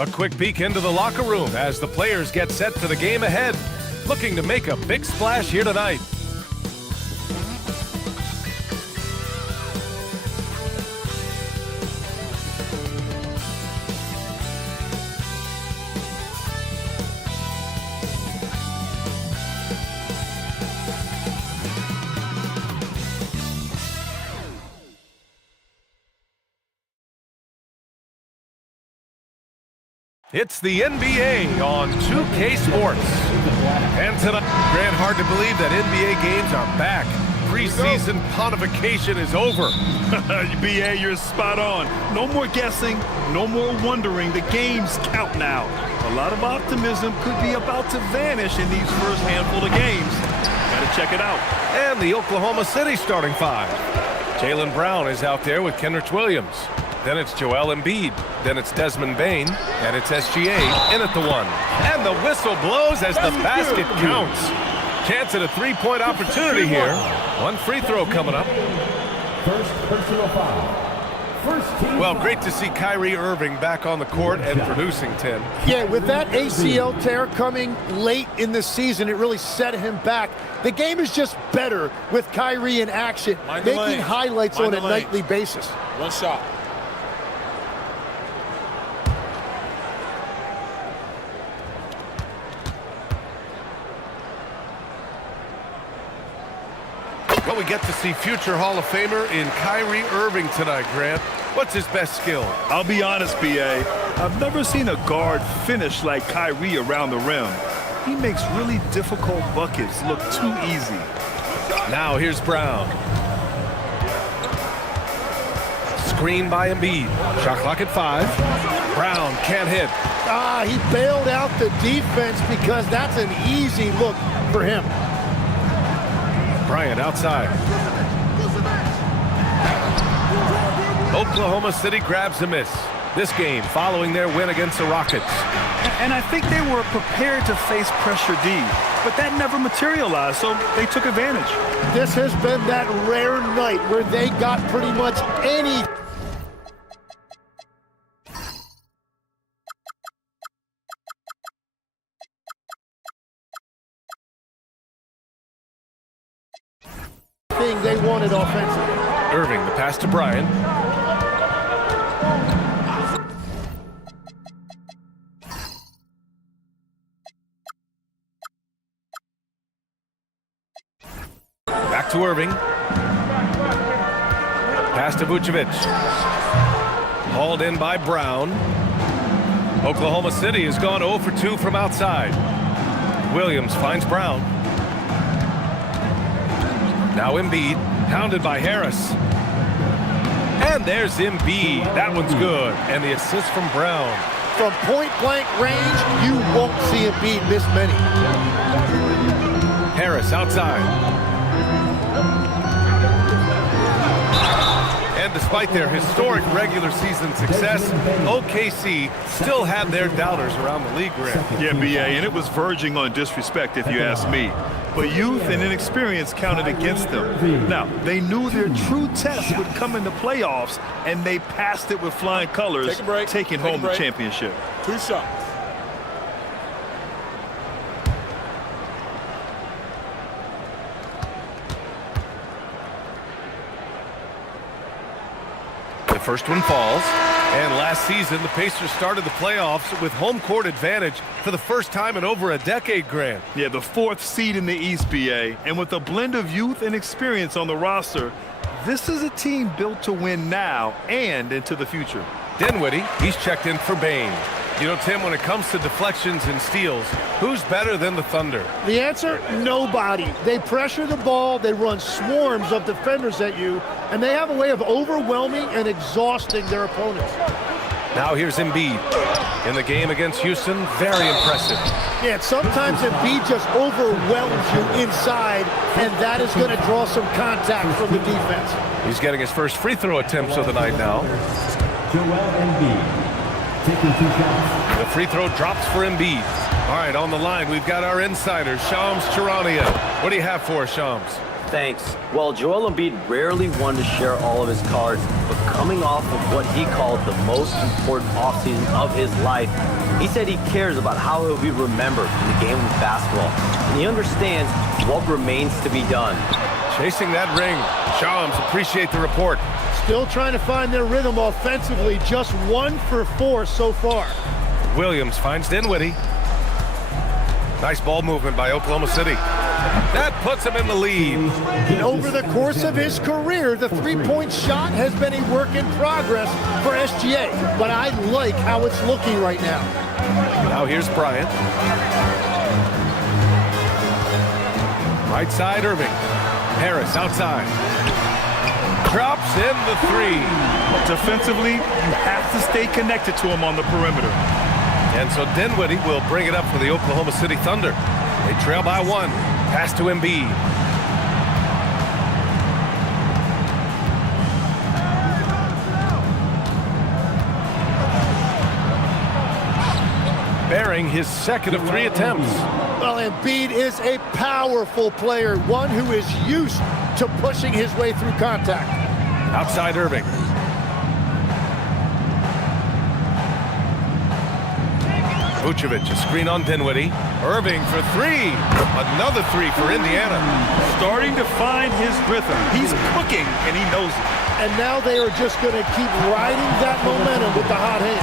A quick peek into the locker room as the players get set for the game ahead, looking to make a big splash here tonight. It's the NBA on 2K Sports. And tonight, Grant, hard to believe that NBA games are back. Preseason pontification is over. BA, you're spot on. No more guessing, no more wondering. The games count now. A lot of optimism could be about to vanish in these first handful of games. Gotta check it out. And the Oklahoma City starting five. Jaylen Brown is out there with Kenrich Williams. Then it's Joel Embiid. Then it's Desmond Bane. And it's SGA in at the one. And the whistle blows as the basket counts. Chance at a three-point opportunity here. One free throw coming up. First personal foul. Well, great to see Kyrie Irving back on the court and producing, Tim. Yeah, with that ACL tear coming late in the season, it really set him back. The game is just better with Kyrie in action, making highlights on a nightly basis. One shot. Well, we get to see future Hall of Famer in Kyrie Irving tonight, Grant. What's his best skill? I'll be honest, BA. I've never seen a guard finish like Kyrie around the rim. He makes really difficult buckets look too easy. Now here's Brown. Screen by Embiid. Shot clock at 5. Brown can't hit. He bailed out the defense because that's an easy look for him. Bryant outside. Oklahoma City grabs a miss. This game following their win against the Rockets. And I think they were prepared to face pressure D, but that never materialized, so they took advantage. This has been that rare night where they got pretty much any. Thing they wanted offensively. Irving, the pass to Bryant. Back to Irving. Pass to Vucevic. Hauled in by Brown. Oklahoma City has gone 0 for 2 from outside. Williams finds Brown. Now Embiid, pounded by Harris. And there's Embiid. That one's good. And the assist from Brown. From point-blank range, you won't see Embiid miss many. Harris outside. And despite their historic regular season success, OKC still had their doubters around the league, Grant. Yeah, BA, and it was verging on disrespect if you ask me. But youth and inexperience counted against them. Now, they knew their true test would come in the playoffs, and they passed it with flying colors, taking home the championship. 2 shots. The first one falls. And last season, the Pacers started the playoffs with home court advantage for the first time in over a decade, Grant. Yeah, the 4th seed in the East, BA. And with a blend of youth and experience on the roster, this is a team built to win now and into the future. Dinwiddie, he's checked in for Bane. You know, Tim, when it comes to deflections and steals, who's better than the Thunder? The answer, nobody. They pressure the ball, they run swarms of defenders at you, and they have a way of overwhelming and exhausting their opponents. Now here's Embiid. In the game against Houston, very impressive. Yeah, sometimes Embiid just overwhelms you inside, and that is going to draw some contact from the defense. He's getting his first free throw attempts of the night now. Joel Embiid. Taking 2 shots. The free throw drops for Embiid. All right, on the line, we've got our insider, Shams Charania. What do you have for us, Shams? Thanks. Well, Joel Embiid rarely wanted to share all of his cards, but coming off of what he called the most important offseason of his life, he said he cares about how he'll be remembered in the game of basketball, and he understands what remains to be done. Chasing that ring. Shams, appreciate the report. Still trying to find their rhythm offensively, just 1 for 4 so far. Williams finds Dinwiddie. Nice ball movement by Oklahoma City. That puts him in the lead. And over the course of his career, the three-point shot has been a work in progress for SGA, but I like how it's looking right now. Now here's Bryant. Right side, Irving. Harris outside. Drops in the 3. Defensively, you have to stay connected to him on the perimeter. And so Dinwiddie will bring it up for the Oklahoma City Thunder. They trail by 1. Pass to Embiid. Bearing his second of 3 attempts. Well, Embiid is a powerful player, one who is used to pushing his way through contact. Outside Irving. Vucevic, a screen on Dinwiddie. Irving for 3. Another 3 for Indiana. Starting to find his rhythm. He's cooking, and he knows it. And now they are just going to keep riding that momentum with the hot hand.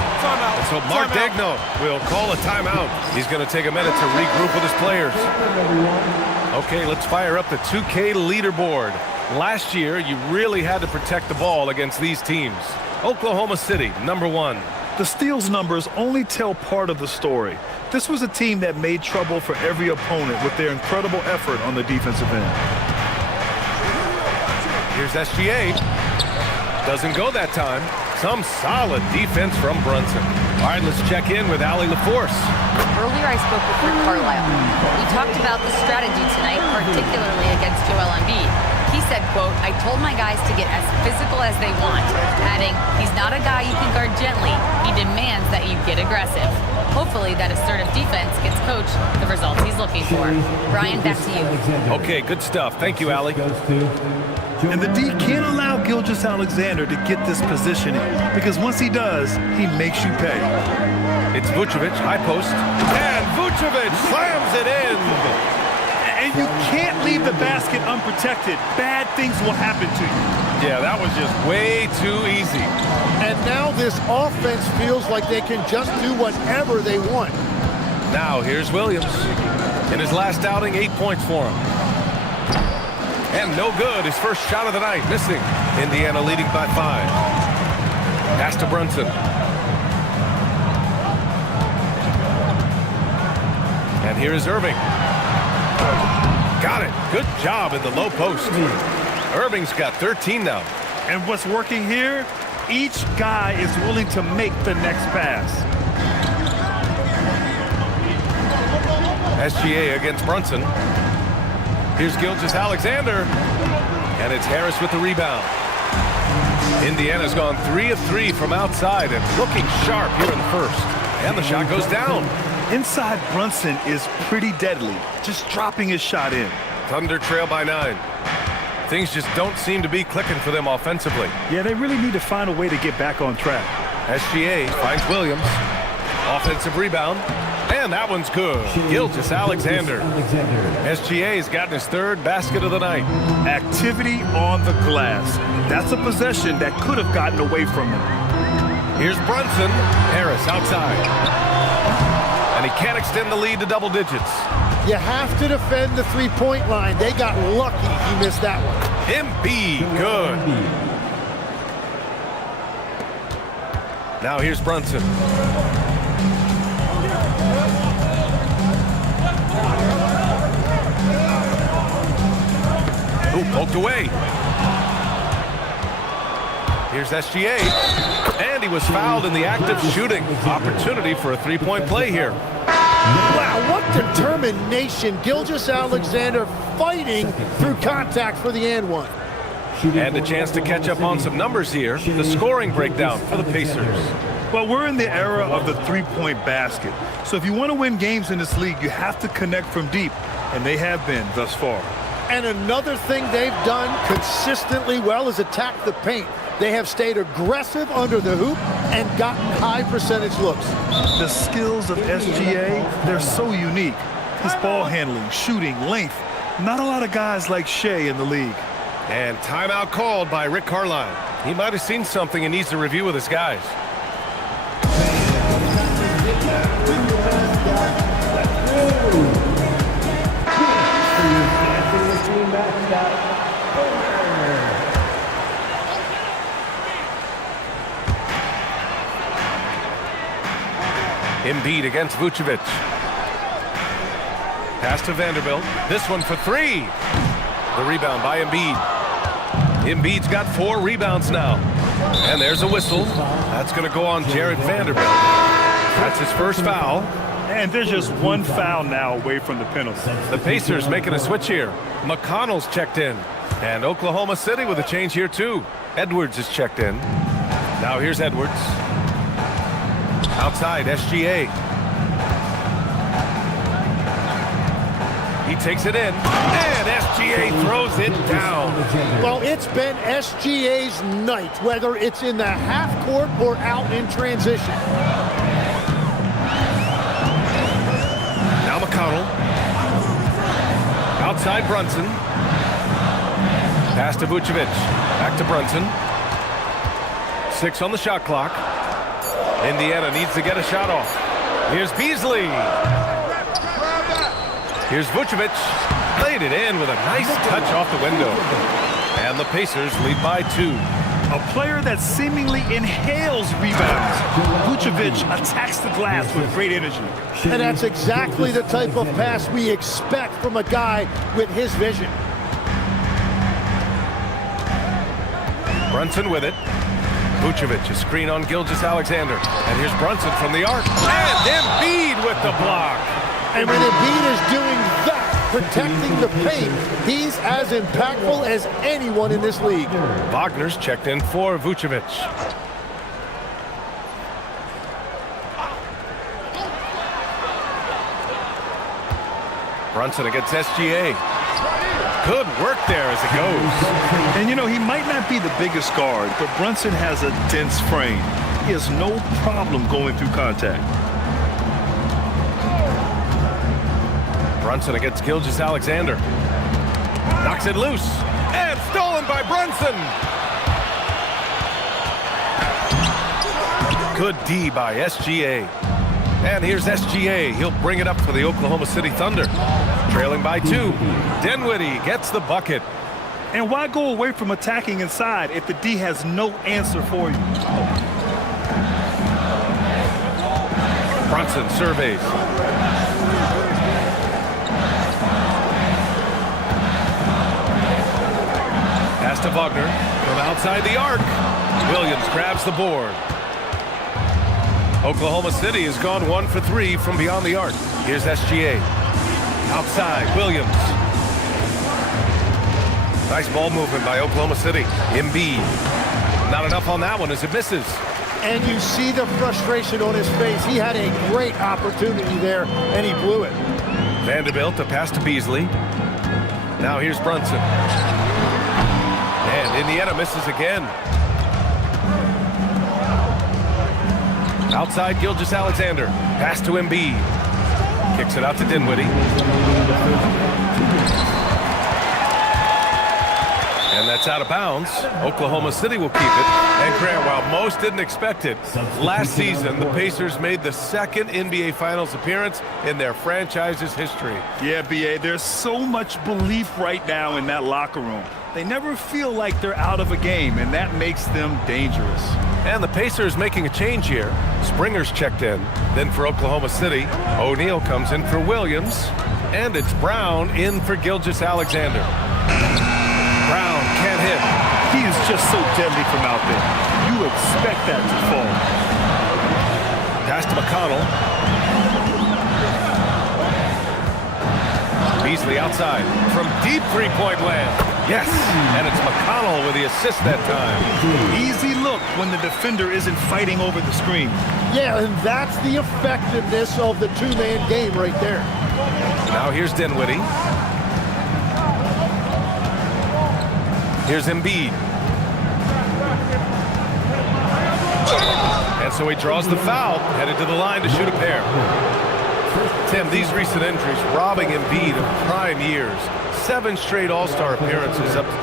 And so Mark Daigneault will call a timeout. He's going to take a minute to regroup with his players. Okay, let's fire up the 2K leaderboard. Last year, you really had to protect the ball against these teams. Oklahoma City, number 1. The steals numbers only tell part of the story. This was a team that made trouble for every opponent with their incredible effort on the defensive end. Here's SGA. Doesn't go that time. Some solid defense from Brunson. All right, let's check in with Allie LaForce. Earlier, I spoke with Rick Carlisle. We talked about the strategy tonight, particularly against Joel Embiid. He said, quote, "I told my guys to get as physical as they want," adding, "He's not a guy you can guard gently. He demands that you get aggressive." Hopefully that assertive defense gets Coach the results he's looking for. Brian, back to you. Okay, good stuff. Thank you, Allie. And the D can't allow Gilgeous-Alexander to get this positioning, because once he does, he makes you pay. It's Vucevic, high post. And Vucevic slams it in. And you can't leave the basket unprotected. Bad things will happen to you. Yeah, that was just way too easy. And now this offense feels like they can just do whatever they want. Now here's Williams. In his last outing, 8 points for him. And no good. His first shot of the night, missing. Indiana leading by 5. Pass to Brunson. And here is Irving. Got it. Good job in the low post. Irving's got 13 now. And what's working here? Each guy is willing to make the next pass. SGA against Brunson. Here's Gilgeous-Alexander. And it's Harris with the rebound. Indiana's gone 3 of 3 from outside and looking sharp here in the first. And the shot goes down. Inside Brunson is pretty deadly, just dropping his shot in. Thunder trail by 9. Things just don't seem to be clicking for them offensively. Yeah, they really need to find a way to get back on track. SGA finds Williams. Offensive rebound. And that one's good. Gilgeous-Alexander. SGA's gotten his 3rd basket of the night. Activity on the glass. That's a possession that could have gotten away from him. Here's Brunson. Harris outside. And he can't extend the lead to double digits. You have to defend the three-point line. They got lucky he missed that one. Embiid, good. Now here's Brunson. Ooh, poked away. Here's SGA. And he was fouled in the act of shooting. Opportunity for a three-point play here. Wow, what determination. Gilgeous-Alexander fighting through contact for the and one. And a chance to catch up on some numbers here. The scoring breakdown for the Pacers. Well, we're in the era of the three-point basket. So if you want to win games in this league, you have to connect from deep. And they have been thus far. And another thing they've done consistently well is attack the paint. They have stayed aggressive under the hoop and gotten high percentage looks. The skills of SGA, they're so unique. His ball handling, shooting, length. Not a lot of guys like Shea in the league. And timeout called by Rick Carlisle. He might have seen something and needs to review with his guys. Embiid against Vucevic. Pass to Vanderbilt. This one for three. The rebound by Embiid. Embiid's got 4 rebounds now. And there's a whistle. That's going to go on Jared Vanderbilt. That's his first foul. And there's just one foul now away from the penalty. The Pacers making a switch here. McConnell's checked in. And Oklahoma City with a change here too. Edwards is checked in. Now here's Edwards. Outside, SGA. He takes it in, and SGA throws it down. Well, it's been SGA's night, whether it's in the half court or out in transition. Now McConnell. Outside Brunson. Pass to Vucevic. Back to Brunson. 6 on the shot clock. Indiana needs to get a shot off. Here's Beasley. Here's Vucevic. Laid it in with a nice touch off the window. And the Pacers lead by 2. A player that seemingly inhales rebounds. Vucevic attacks the glass with great energy. And that's exactly the type of pass we expect from a guy with his vision. Brunson with it. Vucevic, a screen on Gilgeous-Alexander. And here's Brunson from the arc. And Embiid with the block. And when Embiid is doing that, protecting the paint, he's as impactful as anyone in this league. Wagner's checked in for Vucevic. Brunson against SGA. Good work there as it goes. And you know, he might not be the biggest guard, but Brunson has a dense frame. He has no problem going through contact. Brunson against Gilgeous-Alexander. Knocks it loose. And stolen by Brunson. Good D by SGA. And here's SGA. He'll bring it up for the Oklahoma City Thunder. Trailing by 2. Dinwiddie gets the bucket. And why go away from attacking inside if the D has no answer for you? Brunson surveys. Pass to Wagner from outside the arc. Williams grabs the board. Oklahoma City has gone 1 for 3 from beyond the arc. Here's SGA. Outside, Williams. Nice ball movement by Oklahoma City. Embiid. Not enough on that one as it misses. And you see the frustration on his face. He had a great opportunity there, and he blew it. Vanderbilt, a pass to Beasley. Now here's Brunson. And Indiana misses again. Outside Gilgeous-Alexander. Pass to Embiid. Kicks it out to Dinwiddie. And that's out of bounds. Oklahoma City will keep it. And Grant, while most didn't expect it, last season the Pacers made the second NBA Finals appearance in their franchise's history. Yeah, B.A., there's so much belief right now in that locker room. They never feel like they're out of a game, and that makes them dangerous. And the Pacers making a change here. Springer's checked in. Then for Oklahoma City, O'Neal comes in for Williams. And it's Brown in for Gilgeous-Alexander. Brown can't hit. He is just so deadly from out there. You expect that to fall. Pass to McConnell. Beasley outside from deep three-point land. Yes, and it's McConnell with the assist that time. Easy look when the defender isn't fighting over the screen. Yeah, and that's the effectiveness of the two-man game right there. Now here's Dinwiddie. Here's Embiid. And so he draws the foul, headed to the line to shoot a pair. Tim, these recent injuries robbing Embiid of prime years. 7 straight All-Star appearances up to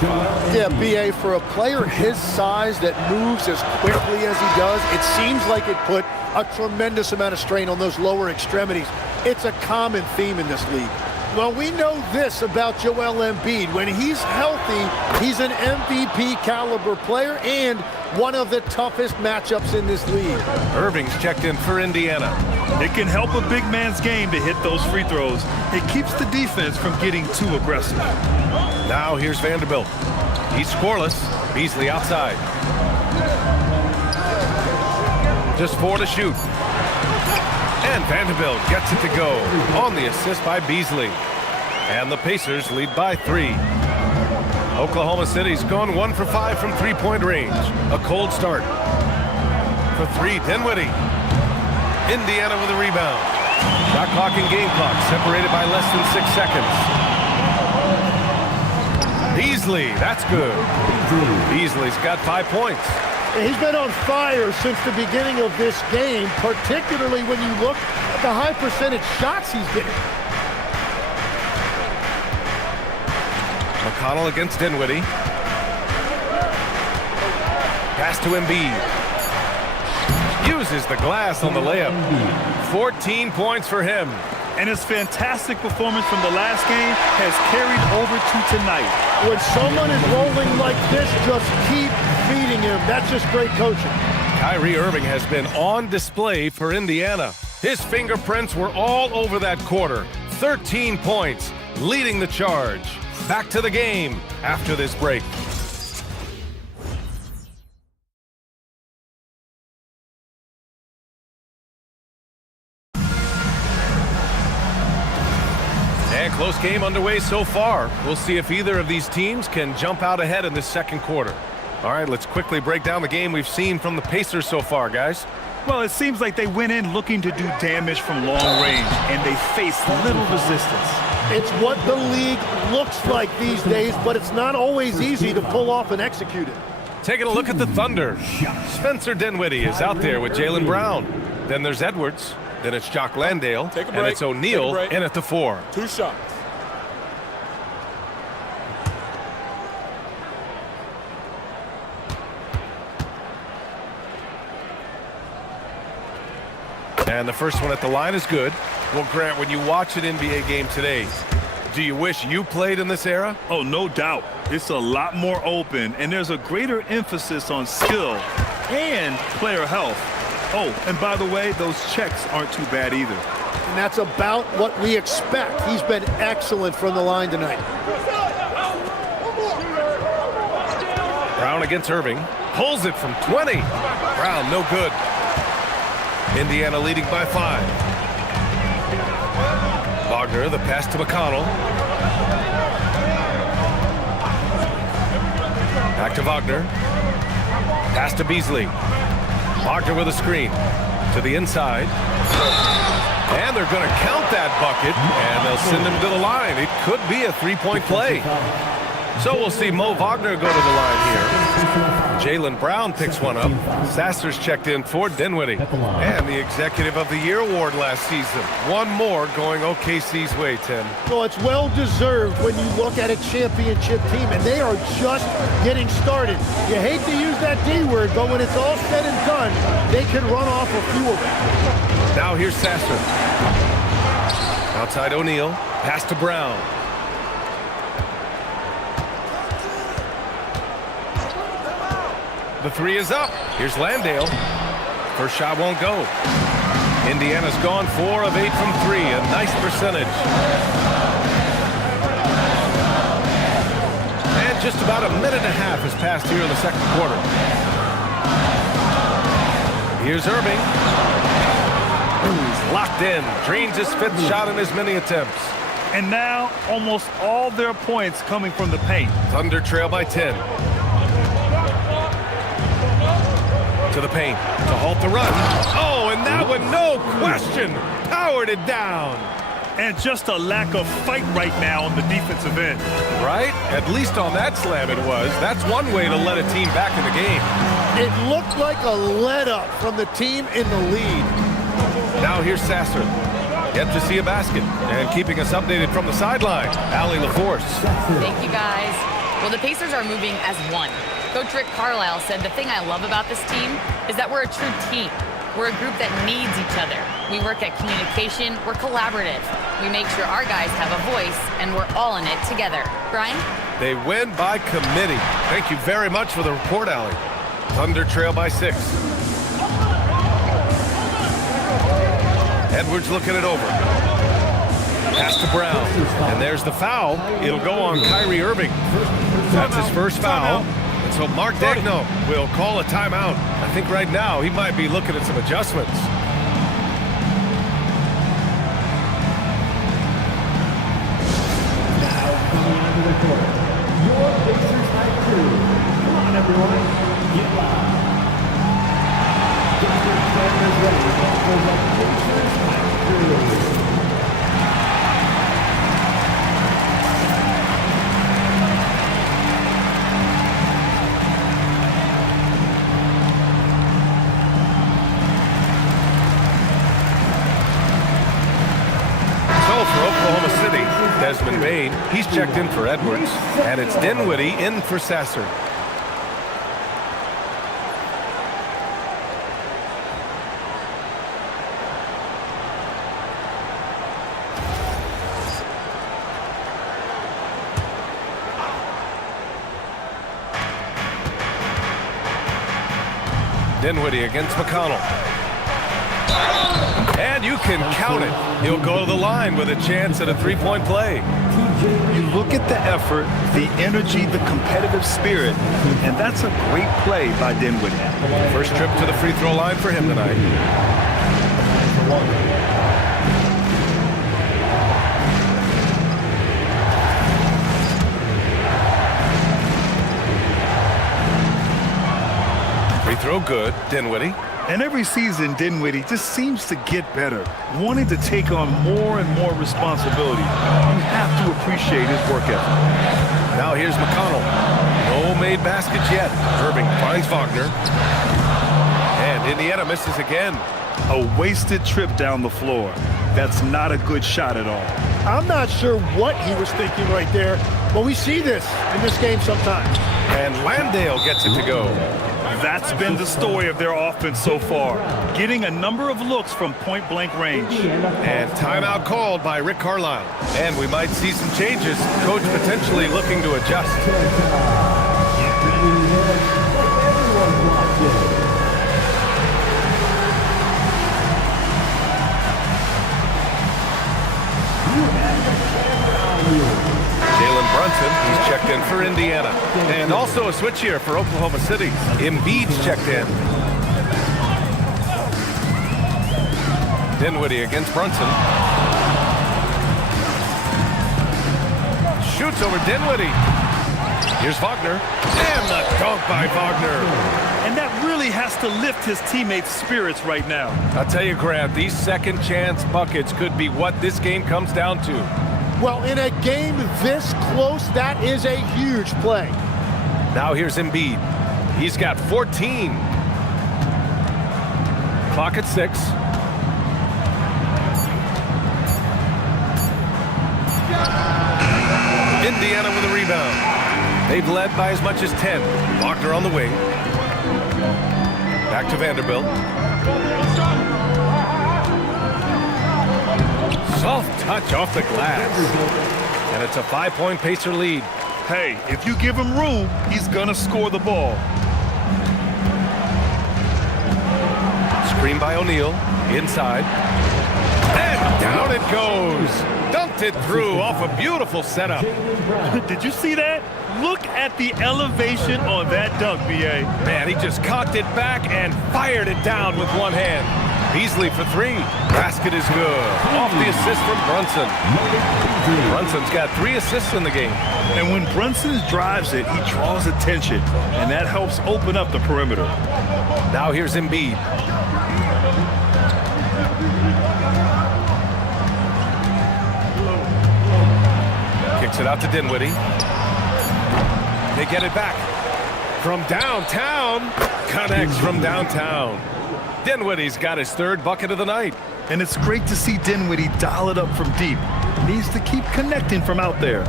2025. Yeah, B.A., for a player his size that moves as quickly as he does, it seems like it put a tremendous amount of strain on those lower extremities. It's a common theme in this league. Well, we know this about Joel Embiid. When he's healthy, he's an MVP caliber player and one of the toughest matchups in this league. Irving's checked in for Indiana. It can help a big man's game to hit those free throws. It keeps the defense from getting too aggressive. Now here's Vanderbilt. He's scoreless. Beasley outside. Just 4 to shoot. And Vanderbilt gets it to go on the assist by Beasley. And the Pacers lead by 3. Oklahoma City's gone 1 for 5 from three-point range. A cold start. For 3, Dinwiddie. Indiana with a rebound. Shot clock and game clock separated by less than 6 seconds. Beasley, that's good. Beasley's got 5 points. He's been on fire since the beginning of this game, particularly when you look at the high percentage shots he's getting. McConnell against Dinwiddie. Pass to Embiid. Uses the glass on the layup. 14 points for him. And his fantastic performance from the last game has carried over to tonight. When someone is rolling like this, just keep feeding him. That's just great coaching. Kyrie Irving has been on display for Indiana. His fingerprints were all over that quarter. 13 points, leading the charge. Back to the game after this break. And close game underway so far. We'll see if either of these teams can jump out ahead in this second quarter. All right, let's quickly break down the game we've seen from the Pacers so far, guys. Well, it seems like they went in looking to do damage from long range, and they faced little resistance. It's what the league looks like these days, but it's not always easy to pull off and execute it. Taking a look at the Thunder. Spencer Dinwiddie is out there with Jaylen Brown. Then there's Edwards. Then it's Jock Landale. And it's O'Neal in at the 4. 2 shots. And the first one at the line is good. Well, Grant, when you watch an NBA game today, do you wish you played in this era? Oh, no doubt. It's a lot more open, and there's a greater emphasis on skill and player health. Oh, and by the way, those checks aren't too bad either. And that's about what we expect. He's been excellent from the line tonight. Brown against Irving. Pulls it from 20. Brown, no good. Indiana leading by 5. Wagner, the pass to McConnell. Back to Wagner. Pass to Beasley. Wagner with a screen. To the inside. And they're going to count that bucket, and they'll send him to the line. It could be a 3-point play. So we'll see Mo Wagner go to the line here. Jaylen Brown picks one up. Sasser's checked in for Dinwiddie. And the Executive of the Year award last season. One more going OKC's way, Tim. Well, it's well-deserved when you look at a championship team, and they are just getting started. You hate to use that D word, but when it's all said and done, they can run off a few of them. Now here's Sasser. Outside O'Neal. Pass to Brown. The 3 is up. Here's Landale. First shot won't go. Indiana's gone 4 of 8 from 3. A nice percentage. And just about a minute and a half has passed here in the second quarter. Here's Irving. He's locked in. Drains his 5th shot in as many attempts. And now almost all their points coming from the paint. Thunder trail by 10. To the paint to halt the run. Oh, and that one, no question, powered it down. And just a lack of fight right now on the defensive end. Right? At least on that slam it was. That's one way to let a team back in the game. It looked like a let-up from the team in the lead. Now here's Sasser. Yet to see a basket. And keeping us updated from the sideline, Allie LaForce. Thank you, guys. Well, the Pacers are moving as one. Coach Rick Carlisle said the thing I love about this team is that we're a true team. We're a group that needs each other. We work at communication. We're collaborative. We make sure our guys have a voice, and we're all in it together. Brian? They win by committee. Thank you very much for the report, Allie. Thunder trail by 6. Edwards looking it over. Pass to Brown. And there's the foul. It'll go on Kyrie Irving. That's his first foul. And so Mark Daigneault will call a timeout. I think right now he might be looking at some adjustments. Now coming onto the court, your Pacers high crew. Come on, everyone, get loud. Get your cameras ready for the Pacers high crew. For Oklahoma City, Desmond Bane, he's checked in for Edwards, and it's Dinwiddie in for Sasser. Dinwiddie against McConnell. And you can count it. He'll go to the line with a chance at a three-point play. You look at the effort, the energy, the competitive spirit, and that's a great play by Dinwiddie. First trip to the free throw line for him tonight. Free throw good, Dinwiddie. And every season, Dinwiddie just seems to get better, wanting to take on more and more responsibility. You have to appreciate his work ethic. Now here's McConnell. No made baskets yet. Irving finds Wagner. And Indiana misses again. A wasted trip down the floor. That's not a good shot at all. I'm not sure what he was thinking right there, but we see this in this game sometimes. And Landale gets it to go. That's been the story of their offense so far, getting a number of looks from point-blank range. And timeout called by Rick Carlisle. And we might see some changes. Coach potentially looking to adjust. Jalen Brunson, he's checked in for Indiana. And also a switch here for Oklahoma City. Embiid's checked in. Dinwiddie against Brunson. Shoots over Dinwiddie. Here's Wagner. And the dunk by Wagner. And that really has to lift his teammates' spirits right now. I'll tell you, Grant, these second chance buckets could be what this game comes down to. Well, in a game this close, that is a huge play. Now here's Embiid. He's got 14. Clock at 6. Indiana with a rebound. They've led by as much as 10. Wagner on the wing. Back to Vanderbilt. Soft touch off the glass. And it's a 5-point Pacer lead. Hey, if you give him room, he's gonna score the ball. Screen by O'Neal. Inside. And down it goes. Dunked it through off a beautiful setup. Did you see that? Look at the elevation on that dunk, B.A. Man, he just cocked it back and fired it down with one hand. Beasley for 3. Basket is good. Off the assist from Brunson. Brunson's got 3 assists in the game. And when Brunson drives it, he draws attention, and that helps open up the perimeter. Now here's Embiid. Kicks it out to Dinwiddie. They get it back. From downtown. Connects from downtown. Dinwiddie's got his third bucket of the night. And it's great to see Dinwiddie dial it up from deep. Needs to keep connecting from out there.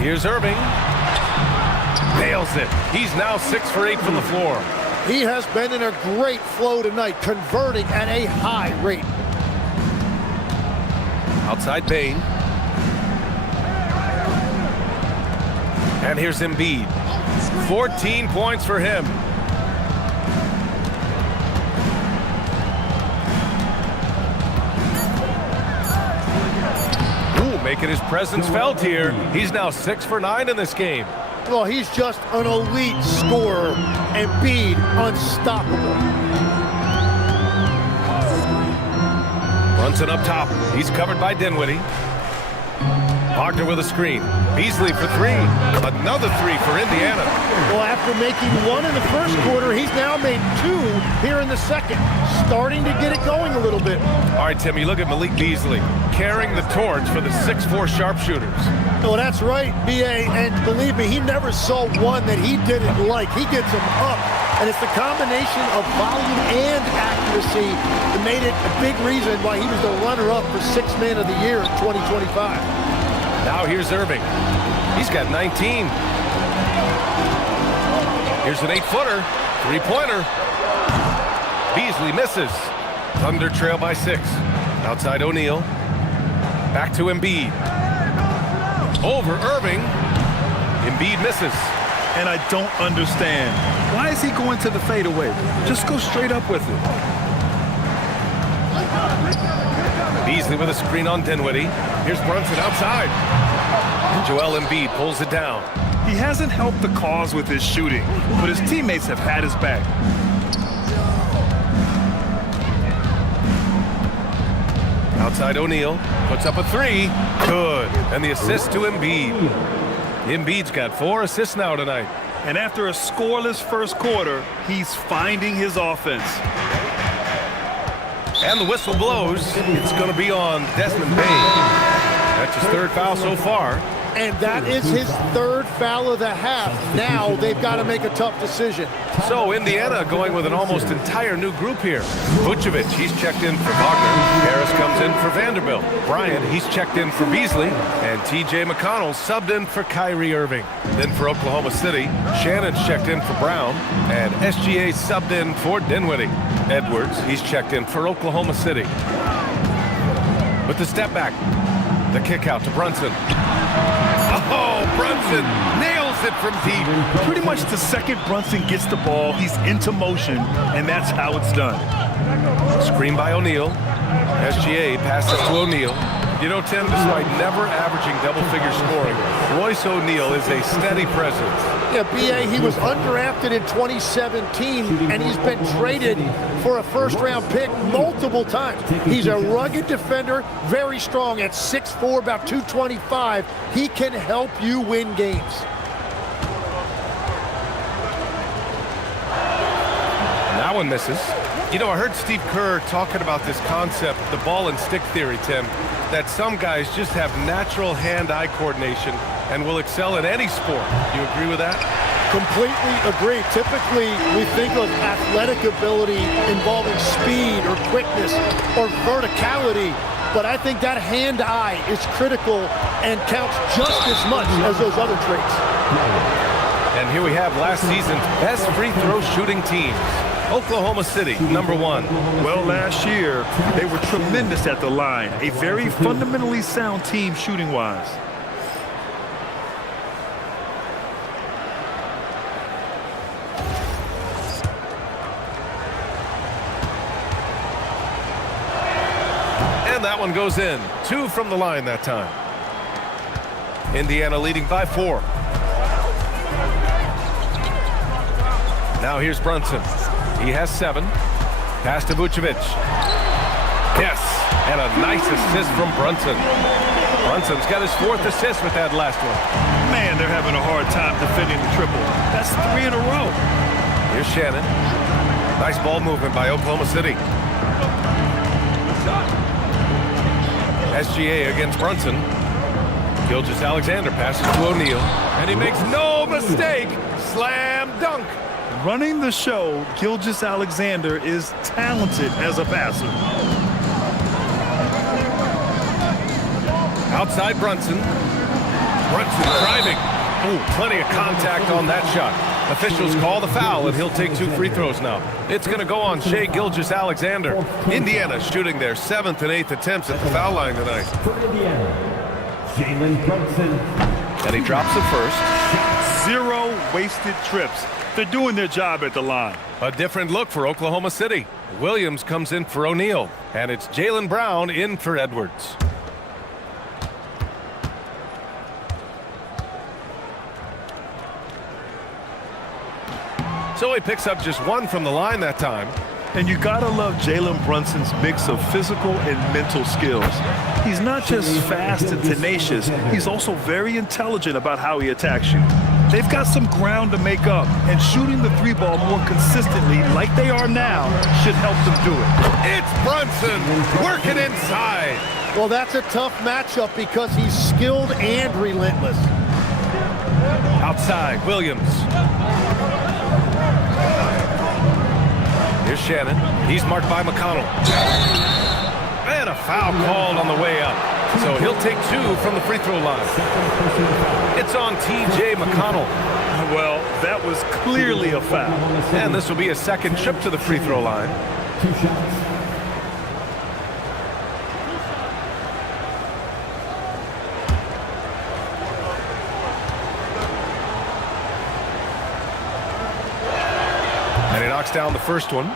Here's Irving. Nails it. He's now 6 for 8 from the floor. He has been in a great flow tonight, converting at a high rate. Outside Bane. And here's Embiid. 14 points for him. Ooh, making his presence felt here. He's now 6 for 9 in this game. Well, he's just an elite scorer. Embiid, unstoppable. Brunson up top. He's covered by Dinwiddie. Wagner with a screen. Beasley for 3. Another 3 for Indiana. Well, after making 1 in the first quarter, he's now made 2 here in the second. Starting to get it going a little bit. All right, Tim, you look at Malik Beasley carrying the torch for the 6'4 sharpshooters. Well, that's right, B.A., and believe me, he never saw one that he didn't like. He gets them up, and it's the combination of volume and accuracy that made it a big reason why he was the runner-up for 6th Man of the Year in 2025. Now here's Irving. He's got 19. Here's an 8-footer. 3-pointer. Beasley misses. Thunder trail by 6. Outside O'Neal. Back to Embiid. Over Irving. Embiid misses. And I don't understand. Why is he going to the fadeaway? Just go straight up with it. Beasley with a screen on Dinwiddie. Here's Brunson outside. And Joel Embiid pulls it down. He hasn't helped the cause with his shooting, but his teammates have had his back. Outside O'Neal. Puts up a 3. Good. And the assist to Embiid. Embiid's got 4 assists now tonight. And after a scoreless first quarter, he's finding his offense. And the whistle blows. It's going to be on Desmond Bane. That's his 3rd foul so far. And that is his 3rd foul of the half. Now they've got to make a tough decision. So Indiana going with an almost entire new group here. Vucevic, he's checked in for Wagner. Harris comes in for Vanderbilt. Bryant, he's checked in for Beasley. And T.J. McConnell subbed in for Kyrie Irving. Then for Oklahoma City, Shannon's checked in for Brown. And SGA subbed in for Dinwiddie. Edwards, he's checked in for Oklahoma City. With the step back, the kick out to Brunson. Oh, Brunson nails it from deep. Pretty much the second Brunson gets the ball, he's into motion, and that's how it's done. Screen by O'Neal. SGA passes to O'Neal. You know, Tim, despite never averaging double-figure scoring, Royce O'Neal is a steady presence. Yeah, B.A., he was undrafted in 2017, and he's been traded for a first-round pick multiple times. He's a rugged defender, very strong at 6'4", about 225. He can help you win games. And that one misses. You know, I heard Steve Kerr talking about this concept, the ball and stick theory, Tim, that some guys just have natural hand-eye coordination and will excel in any sport. Do you agree with that? Completely agree. Typically, we think of athletic ability involving speed or quickness or verticality, but I think that hand-eye is critical and counts just as much as those other traits. And here we have last season's best free throw shooting teams. Oklahoma City, number 1. Well, last year, they were tremendous at the line. A very fundamentally sound team shooting-wise. And that one goes in. 2 from the line that time. Indiana leading by 4. Now here's Brunson. He has 7. Pass to Vucevic. Yes, and a nice assist from Brunson. Brunson's got his 4th assist with that last one. Man, they're having a hard time defending the triple. That's 3 in a row. Here's Shannon. Nice ball movement by Oklahoma City. SGA against Brunson. Gilgeous-Alexander passes to O'Neal, and he makes no mistake. Slam dunk. Running the show, Gilgeous-Alexander is talented as a passer. Outside Brunson. Brunson driving. Oh, plenty of contact on that shot. Officials call the foul, and he'll take 2 free throws now. It's going to go on Shai Gilgeous-Alexander. Indiana shooting their 7th and 8th attempts at the foul line tonight. For Indiana, Jalen Brunson. And he drops it first. 0 wasted trips. They're doing their job at the line. A different look for Oklahoma City. Williams comes in for O'Neal, and it's Jaylen Brown in for Edwards. So he picks up just 1 from the line that time. And you gotta love Jalen Brunson's mix of physical and mental skills. He's not just fast and tenacious, he's also very intelligent about how he attacks you. They've got some ground to make up, and shooting the 3-ball more consistently like they are now should help them do it. It's Brunson working inside. Well, that's a tough matchup because he's skilled and relentless. Outside, Williams. Here's Shannon. He's marked by McConnell. And a foul called on the way up. So he'll take 2 from the free throw line. It's on T.J. McConnell. Well, that was clearly a foul. And this will be a second trip to the free throw line. 2 shots. And he knocks down the first one.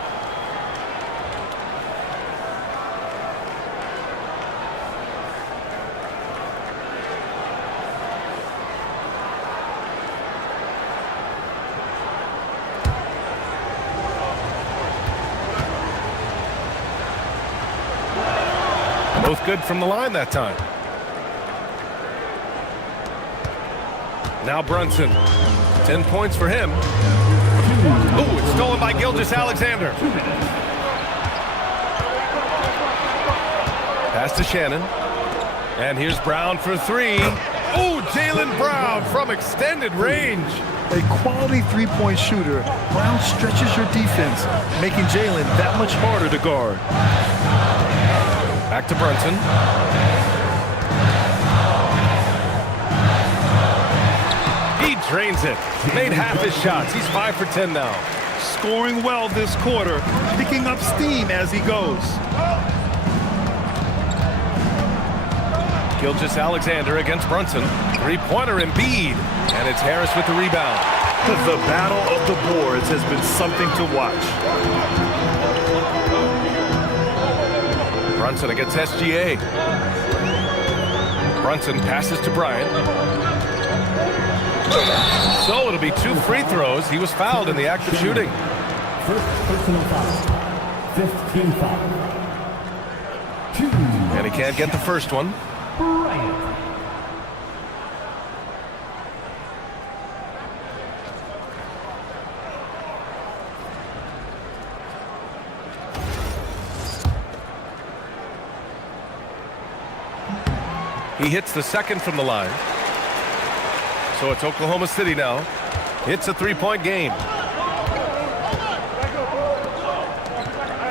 Both good from the line that time. Now Brunson. 10 points for him. Oh, it's stolen by Gilgeous-Alexander. Pass to Shannon. And here's Brown for 3. Oh, Jaylen Brown from extended range. A quality 3-point shooter, Brown stretches your defense, making Jalen that much harder to guard. Back to Brunson. He drains it. Made half his shots. He's 5 for 10 now. Scoring well this quarter, picking up steam as he goes. Gilgeous-Alexander against Brunson. 3-pointer Embiid. And it's Harris with the rebound. The battle of the boards has been something to watch. Brunson against SGA. Brunson passes to Bryant. So it'll be 2 free throws. He was fouled in the act of shooting. First personal foul. 15 foul. 2. And he can't get the first one. Bryant. He hits the second from the line. So it's Oklahoma City now. It's a 3-point game.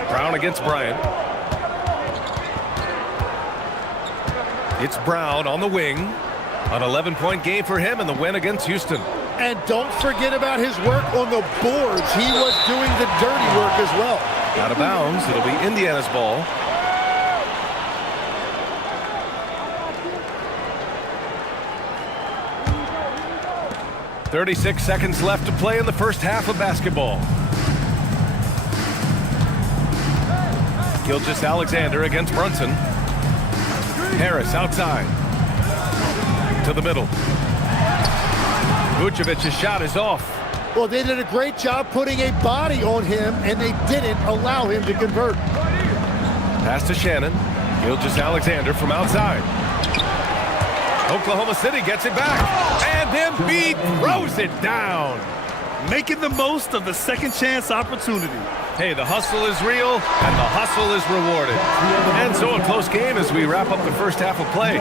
Brown against Bryant. It's Brown on the wing. An 11-point game for him in the win against Houston. And don't forget about his work on the boards. He was doing the dirty work as well. Out of bounds. It'll be Indiana's ball. .36 seconds left to play in the first half of basketball. Gilgeous-Alexander against Brunson. Harris outside. To the middle. Vucevic's shot is off. Well, they did a great job putting a body on him, and they didn't allow him to convert. Pass to Shannon. Gilgeous-Alexander from outside. Oklahoma City gets it back. And Embiid throws it down. making the most of the second chance opportunity. Hey, the hustle is real, and the hustle is rewarded. And so a close game as we wrap up the first half of play.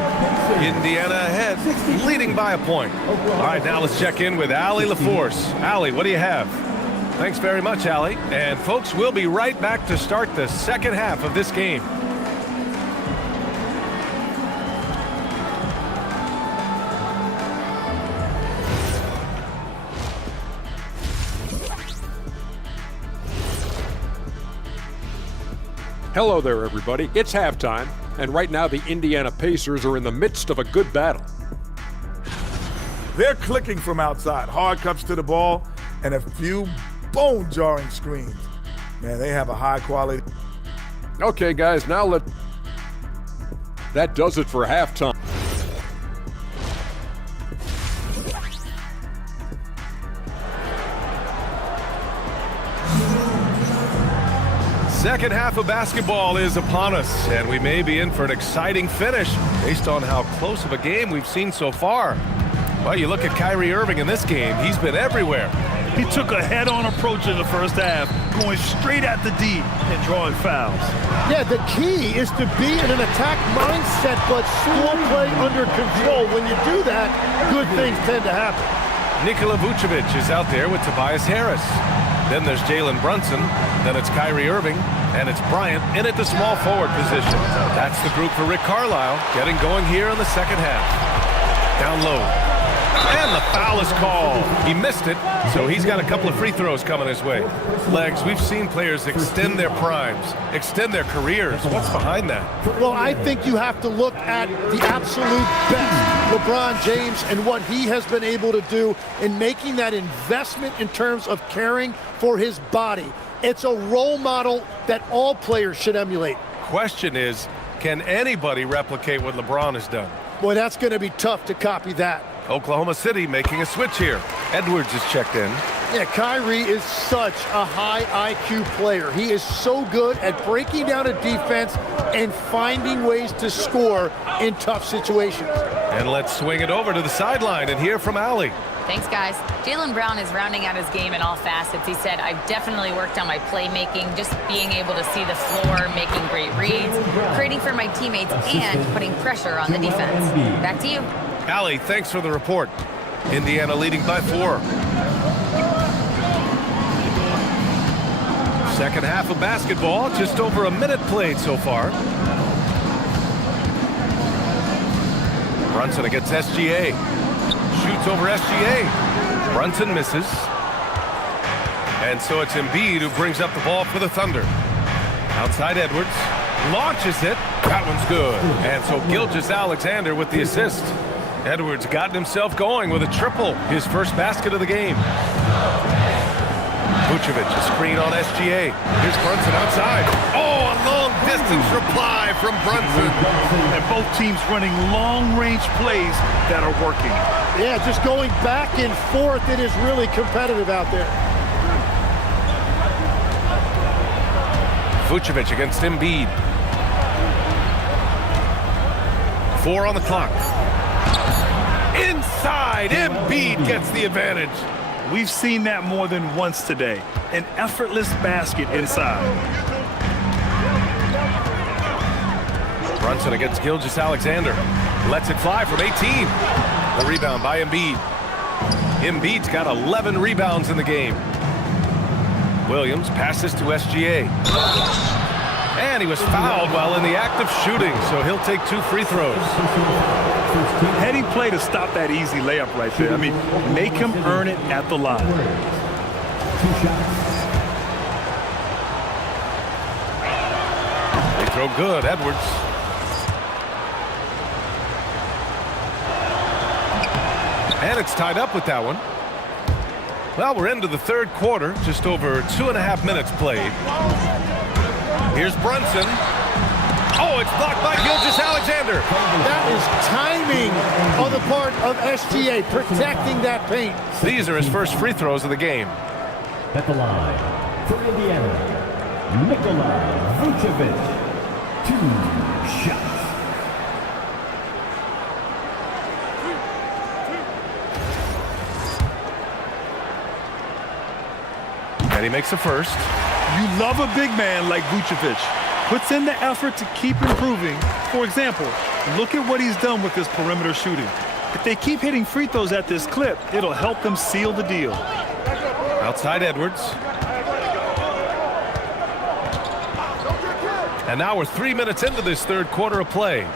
Indiana ahead, leading by a point. All right, now let's check in with Allie LaForce. Allie, what do you have? Thanks very much, Allie. And folks, we'll be right back to start the second half of this game. Hello there, everybody. It's halftime, and right now the Indiana Pacers are in the midst of a good battle. They're clicking from outside. Hard cuts to the ball and a few bone-jarring screens. Man, they have a high quality. Okay, guys, now that does it for halftime. Second half of basketball is upon us, and we may be in for an exciting finish based on how close of a game we've seen so far. Well, you look at Kyrie Irving in this game, he's been everywhere. He took a head-on approach in the first half, going straight at the D and drawing fouls. Yeah, the key is to be in an attack mindset, but still play under control. When you do that, good things tend to happen. Nikola Vucevic is out there with Tobias Harris. Then there's Jalen Brunson, then it's Kyrie Irving, and it's Bryant in at the small forward position. That's the group for Rick Carlisle, getting going here in the second half. Down low. And the foul is called. He missed it, so he's got a couple of free throws coming his way. Legs, we've seen players extend their primes, extend their careers. What's behind that? Well, I think you have to look at the absolute best, LeBron James, and what he has been able to do in making that investment in terms of caring for his body. It's a role model that all players should emulate. Question is, can anybody replicate what LeBron has done? Boy, that's going to be tough to copy that. Oklahoma City making a switch here. Edwards is checked in. Yeah, Kyrie is such a high IQ player. He is so good at breaking down a defense and finding ways to score in tough situations. And let's swing it over to the sideline and hear from Allie. Thanks, guys. Jaylen Brown is rounding out his game in all facets. He said, I've definitely worked on my playmaking, just being able to see the floor, making great reads, creating for my teammates, and putting pressure on the defense. Back to you. Allie, thanks for the report. Indiana leading by 4. Second half of basketball, just over a minute played so far. Brunson against SGA. Shoots over SGA. Brunson misses. And so it's Embiid who brings up the ball for the Thunder. Outside Edwards. Launches it. That one's good. And so Gilgeous-Alexander with the assist. Edwards gotten himself going with a triple. His first basket of the game. Vucevic, a screen on SGA. Here's Brunson outside. Oh, a long-distance reply from Brunson. And both teams running long-range plays that are working. Yeah, just going back and forth. It is really competitive out there. Vucevic against Embiid. 4 on the clock. Inside, Embiid gets the advantage. We've seen that more than once today. An effortless basket inside. Brunson against Gilgeous-Alexander. Lets it fly from 18. The rebound by Embiid. Embiid's got 11 rebounds in the game. Williams passes to SGA. And he was fouled while in the act of shooting, so he'll take 2 free throws. Heading play to stop that easy layup right there. I mean, make him earn it at the line. 2 shots. They throw good, Edwards. And it's tied up with that one. Well, we're into the third quarter, just over 2.5 minutes played. Here's Brunson. Oh, it's blocked by Gilgeous-Alexander. That is timing on the part of SGA, protecting that paint. These are his first free throws of the game. At the line, for Indiana, Nikola Vucevic. 2 shots. And he makes a first. You love a big man like Vucevic. Puts in the effort to keep improving. For example, look at what he's done with his perimeter shooting. If they keep hitting free throws at this clip, it'll help them seal the deal. Outside Edwards. And now we're 3 minutes into this third quarter of play.